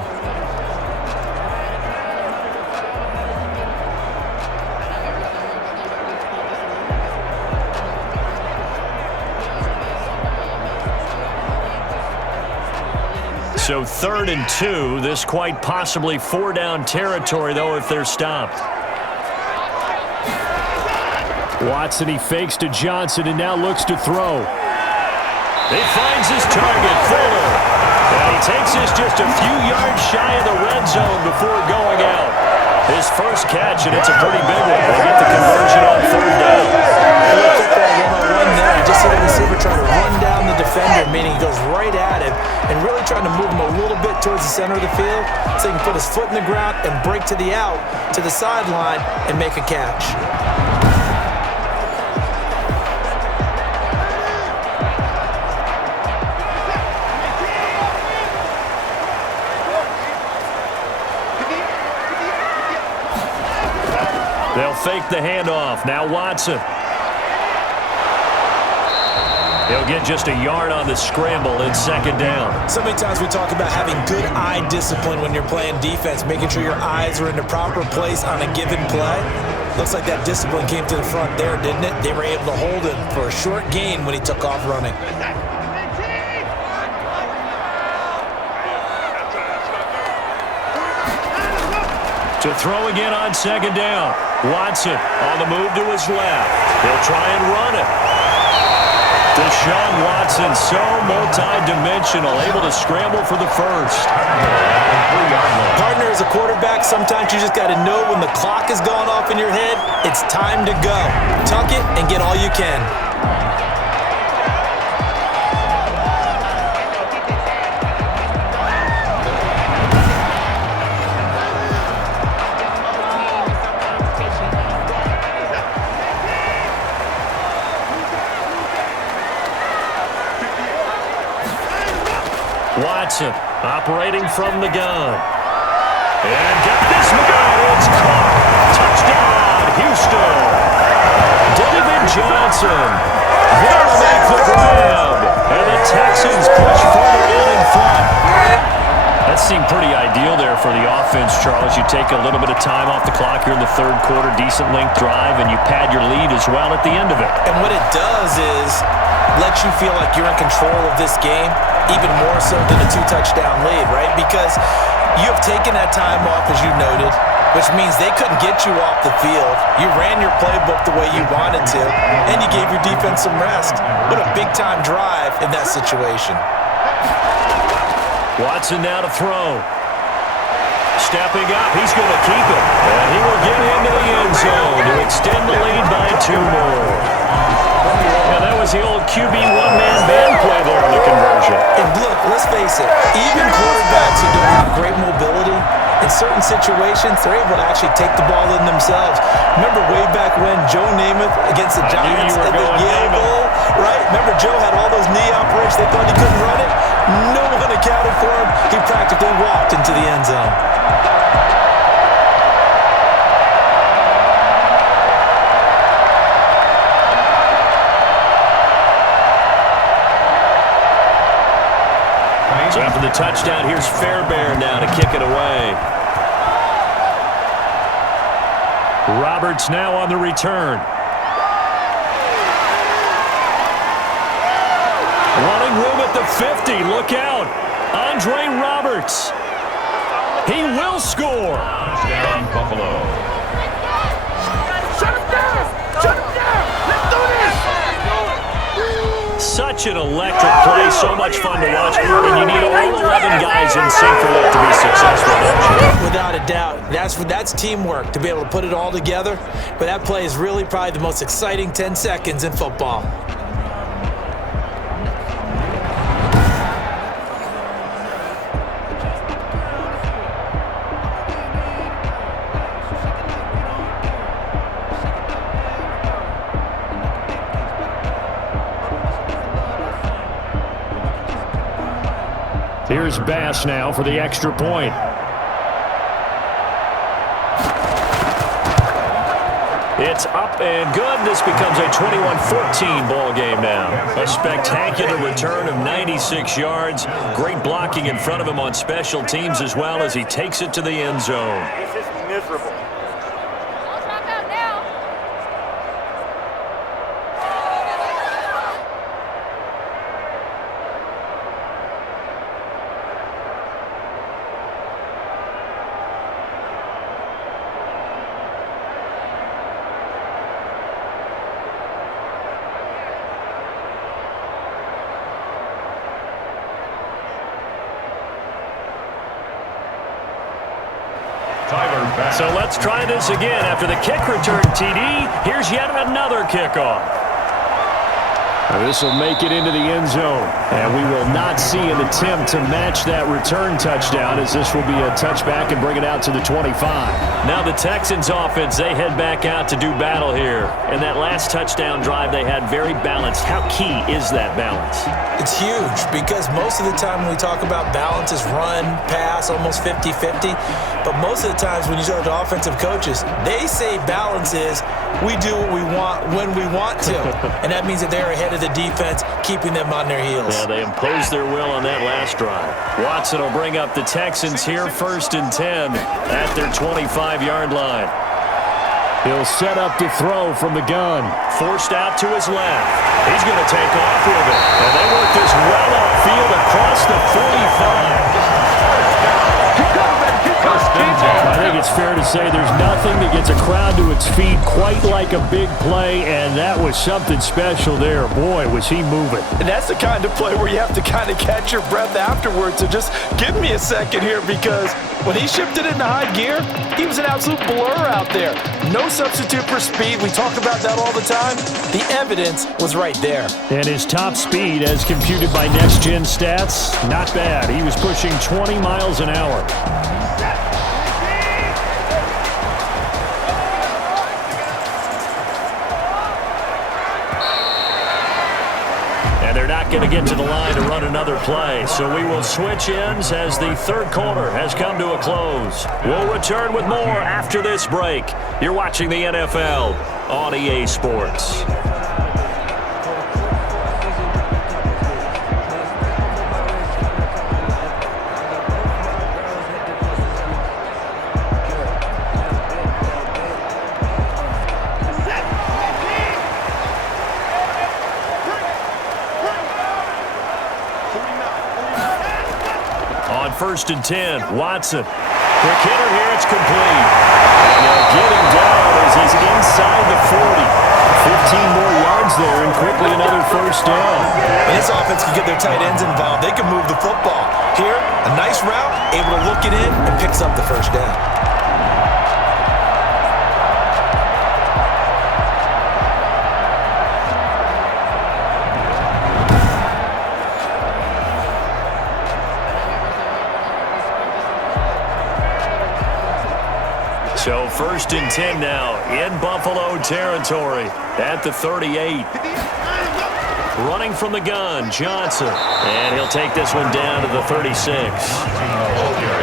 So 3rd and 2, this quite possibly 4-down territory, though, if they're stopped. Watson, he fakes to Johnson and now looks to throw. He finds his target, Fuller. And he takes this just a few yards shy of the red zone before going out. His first catch, and it's a pretty big one. They get the conversion on 3rd down. There. You just see the receiver trying to run down the defender, meaning he goes right at him and really trying to move him a little bit towards the center of the field so he can put his foot in the ground and break to the out, to the sideline, and make a catch. They'll fake the handoff. Now Watson. He'll get just a yard on the scramble in 2nd down. So many times we talk about having good eye discipline when you're playing defense, making sure your eyes are in the proper place on a given play. Looks like that discipline came to the front there, didn't it? They were able to hold him for a short gain when he took off running. To throw again on 2nd down. Watson on the move to his left. He'll try and run it. Deshaun Watson, so multi-dimensional, able to scramble for the first. Partner is a quarterback, sometimes you just got to know when the clock is going off in your head, it's time to go. Tuck it and get all you can. Watson operating from the gun. And got this one. It's caught. Touchdown, Houston. David Johnson. They'll make the grab. And the Texans push further in front. That seemed pretty ideal there for the offense, Charles. You take a little bit of time off the clock here in the third quarter, decent length drive, and you pad your lead as well at the end of it. And what it does is let you feel like you're in control of this game, even more so than a 2-touchdown lead, right? Because you have taken that time off, as you noted, which means they couldn't get you off the field. You ran your playbook the way you wanted to, and you gave your defense some rest. What a big-time drive in that situation. Watson now to throw. Stepping up, he's going to keep it. And he will get into the end zone to extend the lead by 2 more. Yeah, that was the old QB one-man band play there on the conversion. And look, let's face it, even quarterbacks who don't have great mobility, in certain situations, they're able to actually take the ball in themselves. Remember way back when Joe Namath against the Giants at the Yale Bowl, right? Remember Joe had all those knee operations. They thought he couldn't run it. No one accounted for him. He practically walked into the end zone. So after the touchdown, here's Fairbairn now to kick it away. Roberts now on the return. Running room at the 50. Look out. Andre Roberts. He will score. Touchdown, Buffalo. Shut him down! Shut him down! Let's do this! Such an electric play. So much fun to watch. And you need all 11 guys in sync for that to be successful. Without a doubt. That's teamwork to be able to put it all together. But that play is really probably the most exciting 10 seconds in football. Here's Bass now for the extra point. It's up and good. This becomes a 21-14 ball game now. A spectacular return of 96 yards. Great blocking in front of him on special teams as well as he takes it to the end zone. This is miserable. So let's try this again. After the kick return TD, here's yet another kickoff. This will make it into the end zone. And we will not see an attempt to match that return touchdown, as this will be a touchback and bring it out to the 25. Now the Texans offense, they head back out to do battle here. And that last touchdown drive they had very balanced. How key is that balance? It's huge because most of the time when we talk about balance is run, pass, almost 50-50. But most of the times when you talk to offensive coaches, they say balance is we do what we want when we want to. And that means that they're ahead of the defense, keeping them on their heels. Yeah, they imposed their will on that last drive. Watson will bring up the Texans here 1st and 10 at their 25-yard line. He'll set up to throw from the gun. Forced out to his left. He's going to take off with it. And they work this well upfield across the 45. I think it's fair to say there's nothing that gets a crowd to its feet quite like a big play, and that was something special there. Boy, was he moving. And that's the kind of play where you have to kind of catch your breath afterwards. So just give me a second here, because when he shifted into high gear, he was an absolute blur out there. No substitute for speed. We talk about that all the time. The evidence was right there. And his top speed, as computed by Next Gen Stats, not bad. He was pushing 20 miles an hour. And they're not going to get to the line to run another play, so we will switch ends as the third quarter has come to a close. We'll return with more after this break. You're watching the NFL on EA Sports. First and 10, Watson. Quick hitter here, it's complete. And they'll get him down as he's inside the 40. 15 more yards there and quickly another first down. And this offense can get their tight ends involved. They can move the football. Here, a nice route, able to look it in and picks up the first down. So first and 10 now in Buffalo territory at the 38. Running from the gun, Johnson. And he'll take this one down to the 36.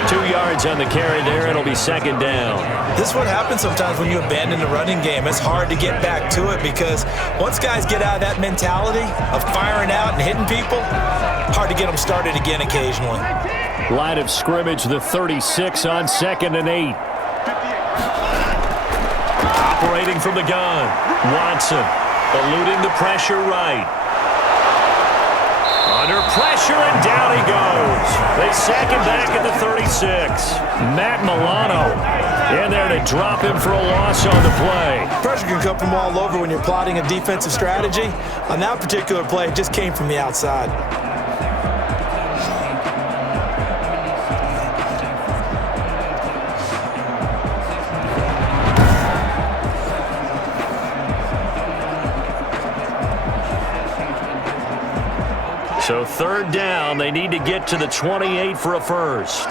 2 yards on the carry there. It'll be second down. This is what happens sometimes when you abandon the running game. It's hard to get back to it because once guys get out of that mentality of firing out and hitting people, hard to get them started again occasionally. Line of scrimmage, the 36 on 2nd and 8. Operating from the gun, Watson eluding the pressure right. Under pressure, and down he goes. They sack him back at the 36. Matt Milano in there to drop him for a loss on the play. Pressure can come from all over when you're plotting a defensive strategy. On that particular play, it just came from the outside. So third down, they need to get to the 28 for a first.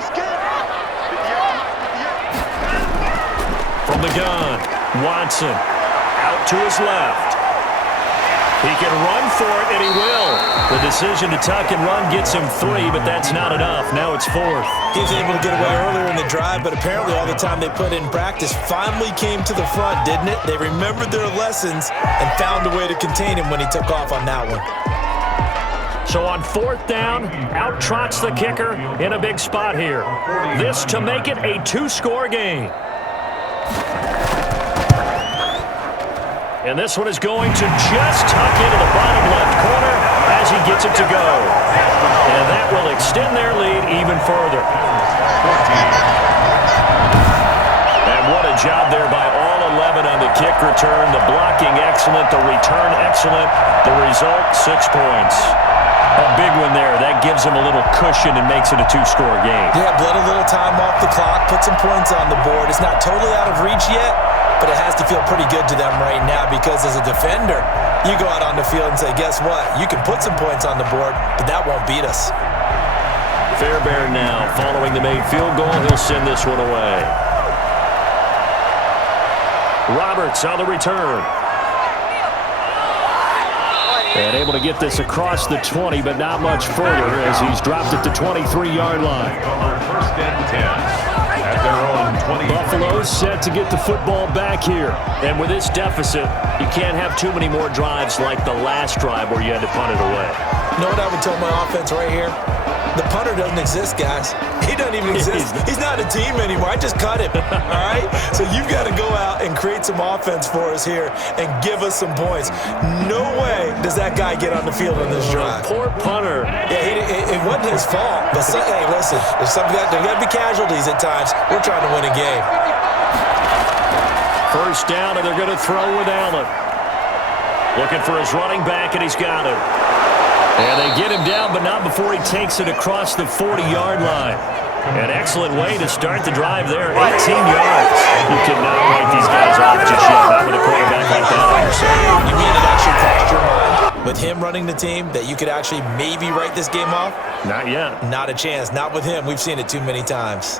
From the gun, Watson out to his left. He can run for it, and he will. The decision to tuck and run gets him 3, but that's not enough. Now it's 4th. He was able to get away earlier in the drive, but apparently all the time they put in practice finally came to the front, didn't it? They remembered their lessons and found a way to contain him when he took off on that one. So on 4th down, out trots the kicker in a big spot here. This to make it a 2-score game. And this one is going to just tuck into the bottom left corner as he gets it to go. And that will extend their lead even further. And what a job there by all 11 on the kick return. The blocking excellent, the return excellent. The result, 6 points. A big one there. That gives them a little cushion and makes it a 2-score game. Yeah, bled a little time off the clock, put some points on the board. It's not totally out of reach yet, but it has to feel pretty good to them right now because as a defender, you go out on the field and say, guess what? You can put some points on the board, but that won't beat us. Fairbairn now following the made field goal. He'll send this one away. Roberts on the return. And able to get this across the 20, but not much further as he's dropped at the 23-yard line. First and 10 at their own 20. Buffalo's set to get the football back here. And with this deficit, you can't have too many more drives like the last drive where you had to punt it away. You know what I would tell my offense right here? The punter doesn't exist, guys. He doesn't even exist. He's not a team anymore. I just cut him, all right? So you've got to go out and create some offense for us here and give us some points. No way does that guy get on the field on this drive. Poor punter. Yeah, it wasn't his fault. But, hey, listen, there's got to be casualties at times. We're trying to win a game. First down, and they're going to throw with Allen. Looking for his running back, and he's got it. And they get him down, but not before he takes it across the 40-yard line. An excellent way to start the drive there, 18 yards. You cannot write these guys off just yet, not with a quarterback like that on your side. You mean it actually crossed your mind with him running the team that you could actually maybe write this game off? Not yet. Not a chance. Not with him. We've seen it too many times.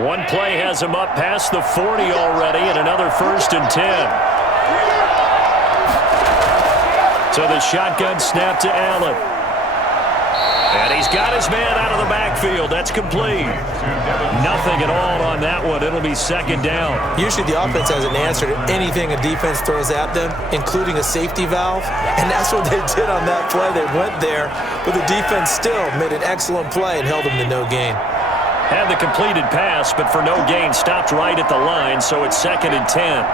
One play has him up past the 40 already, and another 1st and 10. So the shotgun snap to Allen. And he's got his man out of the backfield. That's complete. Nothing at all on that one. It'll be 2nd down. Usually the offense has an answer to anything a defense throws at them, including a safety valve. And that's what they did on that play. They went there, but the defense still made an excellent play and held them to no gain. Had the completed pass, but for no gain, stopped right at the line, so it's 2nd and 10.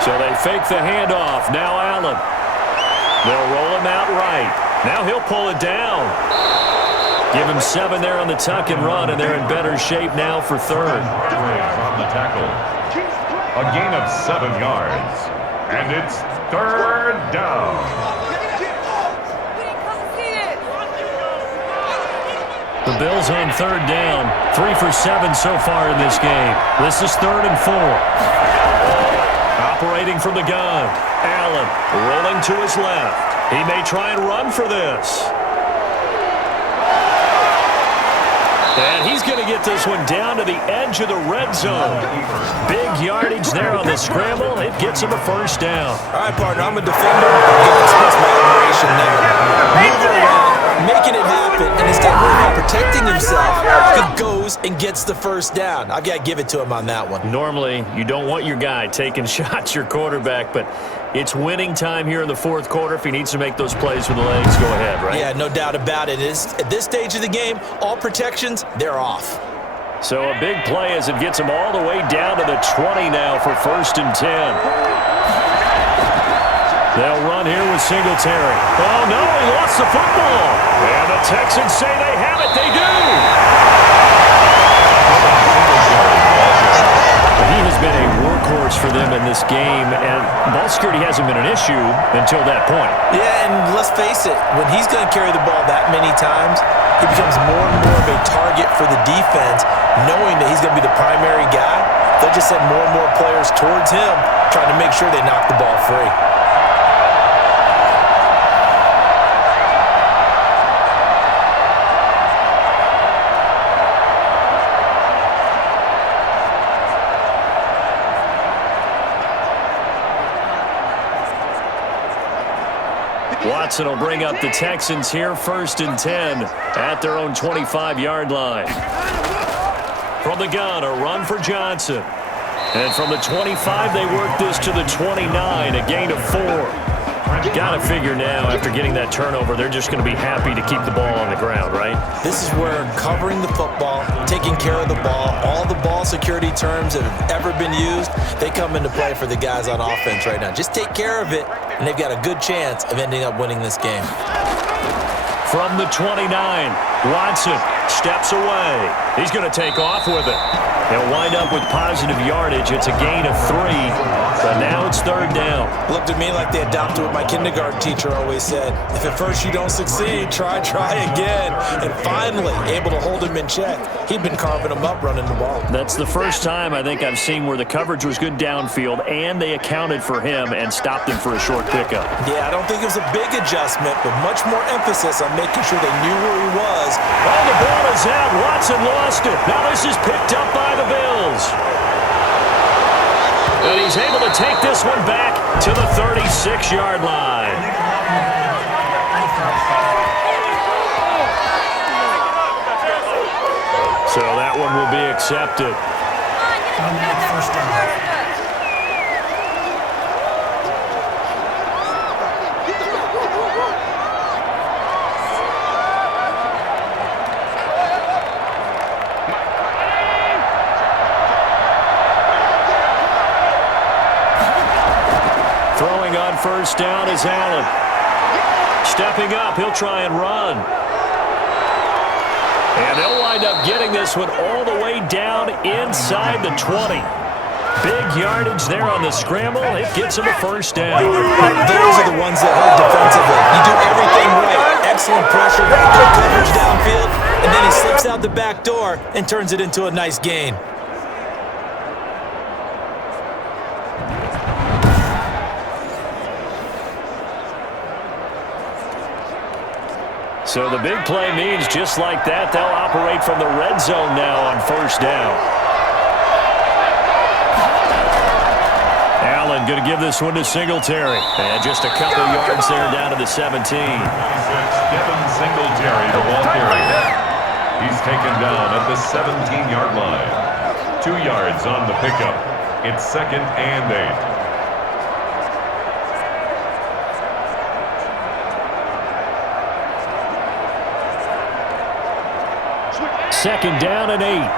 So they fake the handoff. Now Allen. They'll roll him out right. Now he'll pull it down. Give him 7 there on the tuck and run, and they're in better shape now for 3rd. On the tackle. A gain of 7 yards. And it's 3rd down. The Bills on 3rd down. 3 for 7 so far in this game. This is 3rd and 4. Operating from the gun. Allen rolling to his left. He may try and run for this. And he's going to get this one down to the edge of the red zone. Big yardage there on the scramble. It gets him a 1st down. All right, partner, I'm a defender. I'm going to express my admiration there. Moving around, making it happen, and instead of worrying about protecting himself, he goes and gets the 1st down. I've got to give it to him on that one. Normally, you don't want your guy taking shots, your quarterback, but it's winning time here in the 4th quarter. If he needs to make those plays with the legs, go ahead, right? Yeah, no doubt about it. At this stage of the game, all protections, they're off. So a big play as it gets him all the way down to the 20 now for 1st and 10. They'll run here with Singletary. Oh, no, he lost the football. And the Texans say they have it. They do. He has been a workhorse for them in this game, and ball security hasn't been an issue until that point. Yeah, and let's face it, when he's going to carry the ball that many times, he becomes more and more of a target for the defense, knowing that he's going to be the primary guy. They'll just send more and more players towards him, trying to make sure they knock the ball free. Watson will bring up the Texans here, 1st and 10 at their own 25-yard line. From the gun, a run for Johnson. And from the 25, they work this to the 29, a gain of 4. Got to figure now, after getting that turnover, they're just going to be happy to keep the ball on the ground, right? This is where covering the football, taking care of the ball, all the ball security terms that have ever been used, they come into play for the guys on offense right now. Just take care of it, and they've got a good chance of ending up winning this game. From the 29, Watson steps away. He's going to take off with it. He'll wind up with positive yardage. It's a gain of 3, but now it's 3rd down. Looked at me like they adopted what my kindergarten teacher always said. If at first you don't succeed, try again. And finally, able to hold him in check. He'd been carving him up running the ball. That's the first time I think I've seen where the coverage was good downfield, and they accounted for him and stopped him for a short pickup. Yeah, I don't think it was a big adjustment, but much more emphasis on making sure they knew where he was. Oh, the ball is out. Watson lost it. Now this is picked up by the Bills. And he's able to take this one back to the 36-yard line. So that one will be accepted. First down. Throwing on first down is Allen. Stepping up, he'll try and run. And they'll wind up getting this one all the way down inside the 20. Big yardage there on the scramble. It gets him a first down. Those are the ones that hurt defensively. You do everything right. Excellent pressure, good coverage downfield, and then he slips out the back door and turns it into a nice gain. So the big play means just like that, they'll operate from the red zone now on first down. Allen going to give this one to Singletary. And just a couple yards there down to the 17. Devin Singletary, the ball carrier. He's taken down at the 17-yard line. 2 yards on the pickup. It's 2nd and 8. Second down and 8.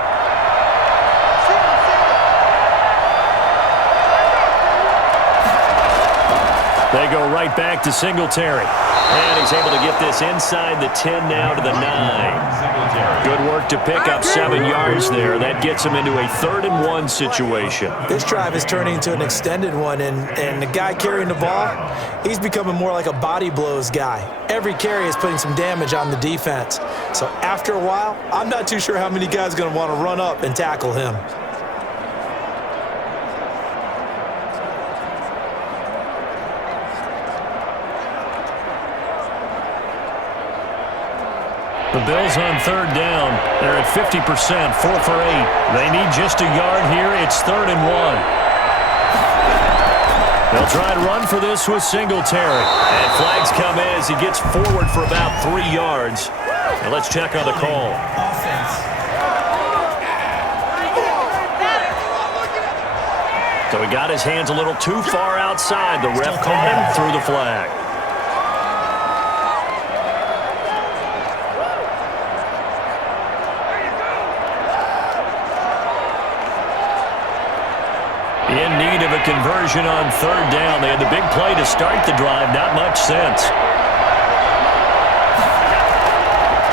They go right back to Singletary. And he's able to get this inside the 10 now to the 9. Good work to pick up 7 yards there. That gets him into a 3rd and 1 situation. This drive is turning into an extended one, and the guy carrying the ball, he's becoming more like a body blows guy. Every carry is putting some damage on the defense. So after a while, I'm not too sure how many guys are going to want to run up and tackle him. The Bills on 3rd down. They're at 50%, 4 for 8. They need just a yard here. It's 3rd and 1. They'll try to run for this with Singletary. And flags come in as he gets forward for about 3 yards. And let's check on the call. So he got his hands a little too far outside. The ref caught him through the flag. In need of a conversion on 3rd down. They had the big play to start the drive. Not much sense.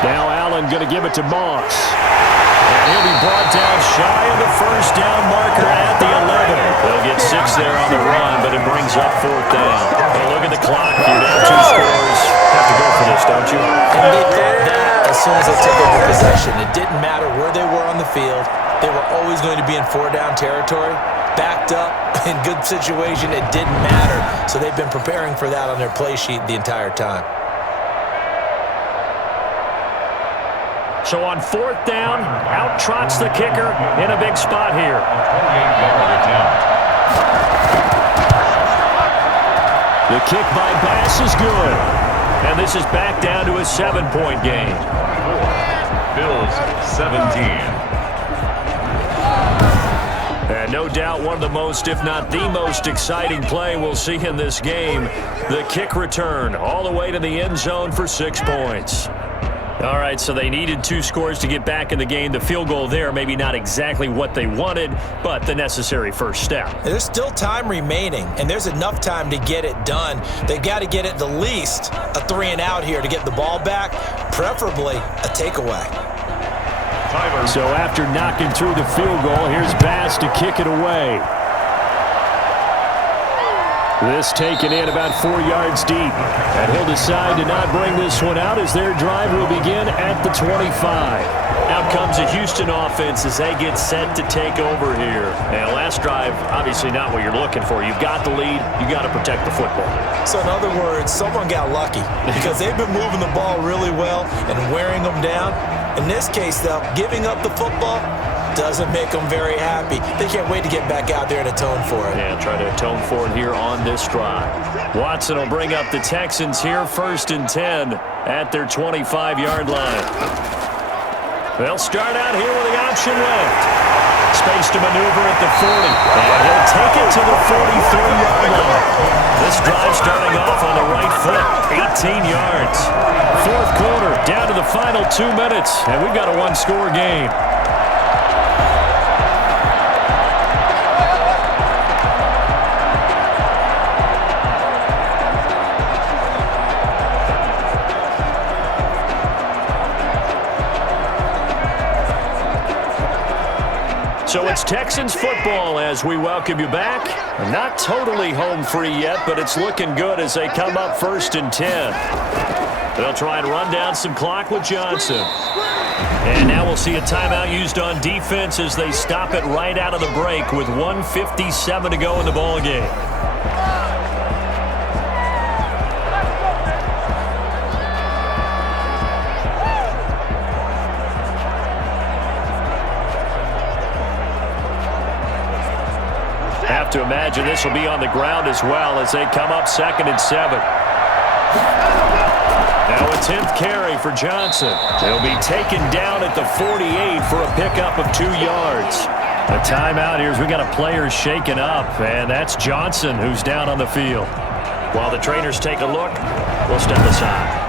Now Allen going to give it to Moss. And he'll be brought down shy of the first down marker at the 11. They'll get 6 there on the run, but it brings up 4th down. Hey, look at the clock. You're down 2 scores. Have to go for this, don't you? And they thought that as soon as they took over possession. It didn't matter where they were on the field. They were always going to be in 4-down territory. Backed up, in good situation, it didn't matter. So they've been preparing for that on their play sheet the entire time. So on 4th down, out trots the kicker in a big spot here. 28-yard attempt. The kick by Bass is good. And this is back down to a 7-point game. Bills 17. And no doubt one of the most, if not the most exciting play we'll see in this game. The kick return all the way to the end zone for 6 points. All right, so they needed 2 scores to get back in the game. The field goal there, maybe not exactly what they wanted, but the necessary first step. There's still time remaining, and there's enough time to get it done. They've got to get at the least a 3-and-out here to get the ball back, preferably a takeaway. So after knocking through the field goal, here's Bass to kick it away. This taken in about 4 yards deep. And he'll decide to not bring this one out as their drive will begin at the 25. Out comes the Houston offense as they get set to take over here. And last drive, obviously not what you're looking for. You've got the lead. You got to protect the football. So in other words, someone got lucky because they've been moving the ball really well and wearing them down. In this case, though, giving up the football doesn't make them very happy. They can't wait to get back out there and atone for it. Yeah, try to atone for it here on this drive. Watson will bring up the Texans here, 1st and 10 at their 25-yard line. They'll start out here with the option left. Space to maneuver at the 40. And he'll take it to the 43-yard line. This drive starting off on the right foot, 18 yards. 4th quarter, down to the final 2 minutes, and we've got a 1-score game. Texans football as we welcome you back. Not totally home free yet, but it's looking good as they come up 1st and 10. They'll try and run down some clock with Johnson. And now we'll see a timeout used on defense as they stop it right out of the break with 1:57 to go in the ball game. Have to imagine this will be on the ground as well as they come up 2nd and 7. Now a 10th carry for Johnson. He'll be taken down at the 48 for a pickup of 2 yards. A timeout here as we got a player shaken up, and that's Johnson who's down on the field. While the trainers take a look, we'll step aside.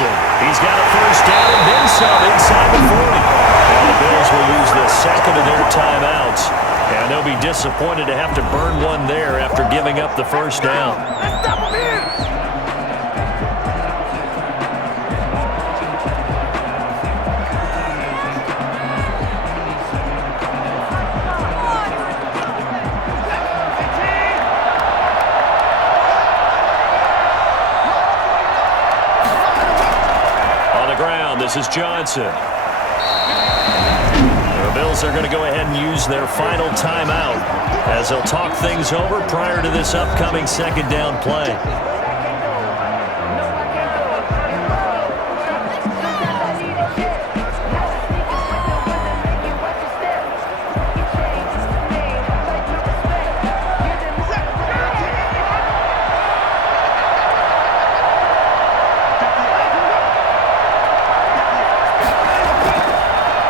He's got a first down and then some inside the 40. And the Bills will use the second of their timeouts. And they'll be disappointed to have to burn one there after giving up the first down. This is Johnson. The Bills are going to go ahead and use their final timeout as they'll talk things over prior to this upcoming 2nd down play.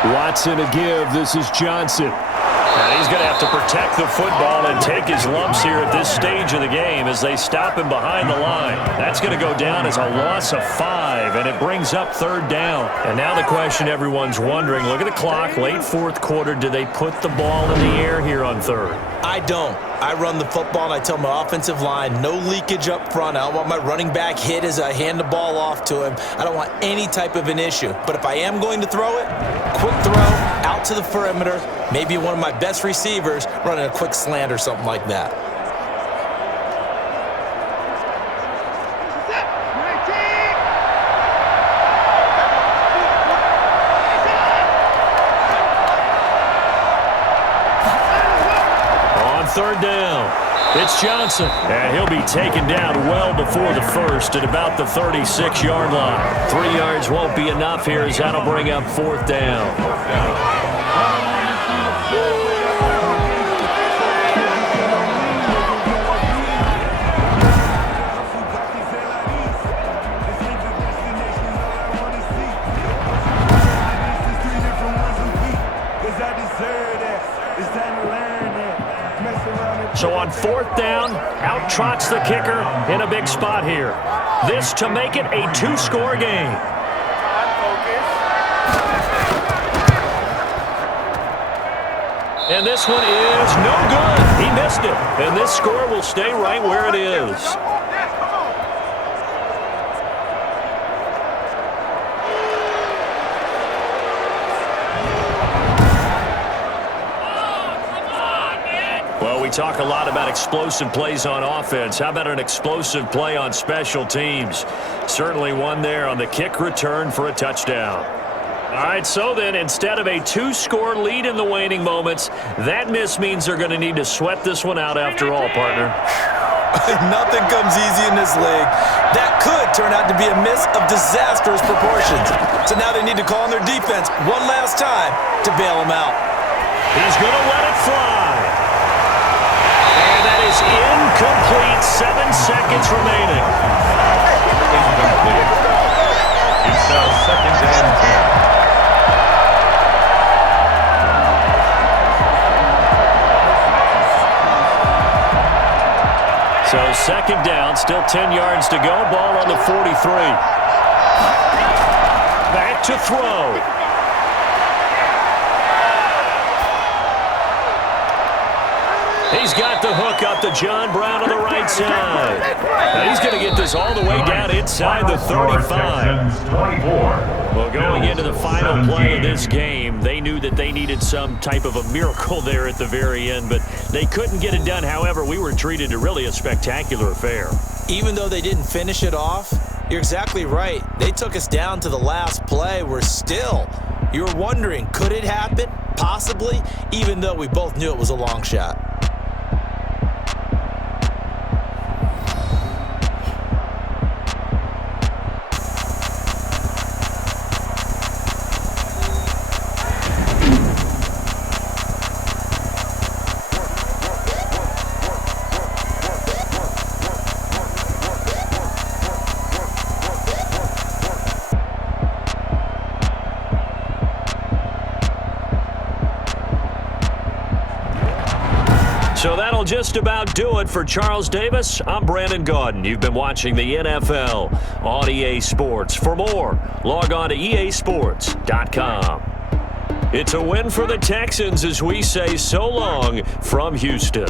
Watson to give. This is Johnson. And he's going to have to protect the football and take his lumps here at this stage of the game as they stop him behind the line. That's going to go down as a loss of 5, and it brings up 3rd down. And now the question everyone's wondering, look at the clock, late 4th quarter, do they put the ball in the air here on 3rd? I don't. I run the football and I tell my offensive line, no leakage up front. I don't want my running back hit as I hand the ball off to him. I don't want any type of an issue. But if I am going to throw it, quick throw, out to the perimeter, maybe one of my best receivers running a quick slant or something like that. On 3rd down, it's Johnson, and he'll be taken down well before the first at about the 36-yard line. 3 yards won't be enough here as that'll bring up 4th down. So on 4th down, out trots the kicker in a big spot here. This to make it a 2-score game. And this one is no good. He missed it. And this score will stay right where it is. We talk a lot about explosive plays on offense. How about an explosive play on special teams? Certainly one there on the kick return for a touchdown. All right, so then instead of a 2-score lead in the waning moments, that miss means they're going to need to sweat this one out after all, partner. Nothing comes easy in this league. That could turn out to be a miss of disastrous proportions. So now they need to call on their defense one last time to bail them out. He's going to let it fly. And that is incomplete. 7 seconds remaining. now 2nd and 10. So 2nd down, still 10 yards to go. Ball on the 43. Back to throw. He's got the hook up to John Brown on the right side. Now he's going to get this all the way down inside the 35. Well, going into the final play of this game, they knew that they needed some type of a miracle there at the very end, but they couldn't get it done. However, we were treated to really a spectacular affair. Even though they didn't finish it off, you're exactly right. They took us down to the last play. We're still, you were wondering, could it happen? Possibly, even though we both knew it was a long shot. So that'll just about do it for Charles Davis. I'm Brandon Gaudin. You've been watching the NFL on EA Sports. For more, log on to easports.com. It's a win for the Texans as we say so long from Houston.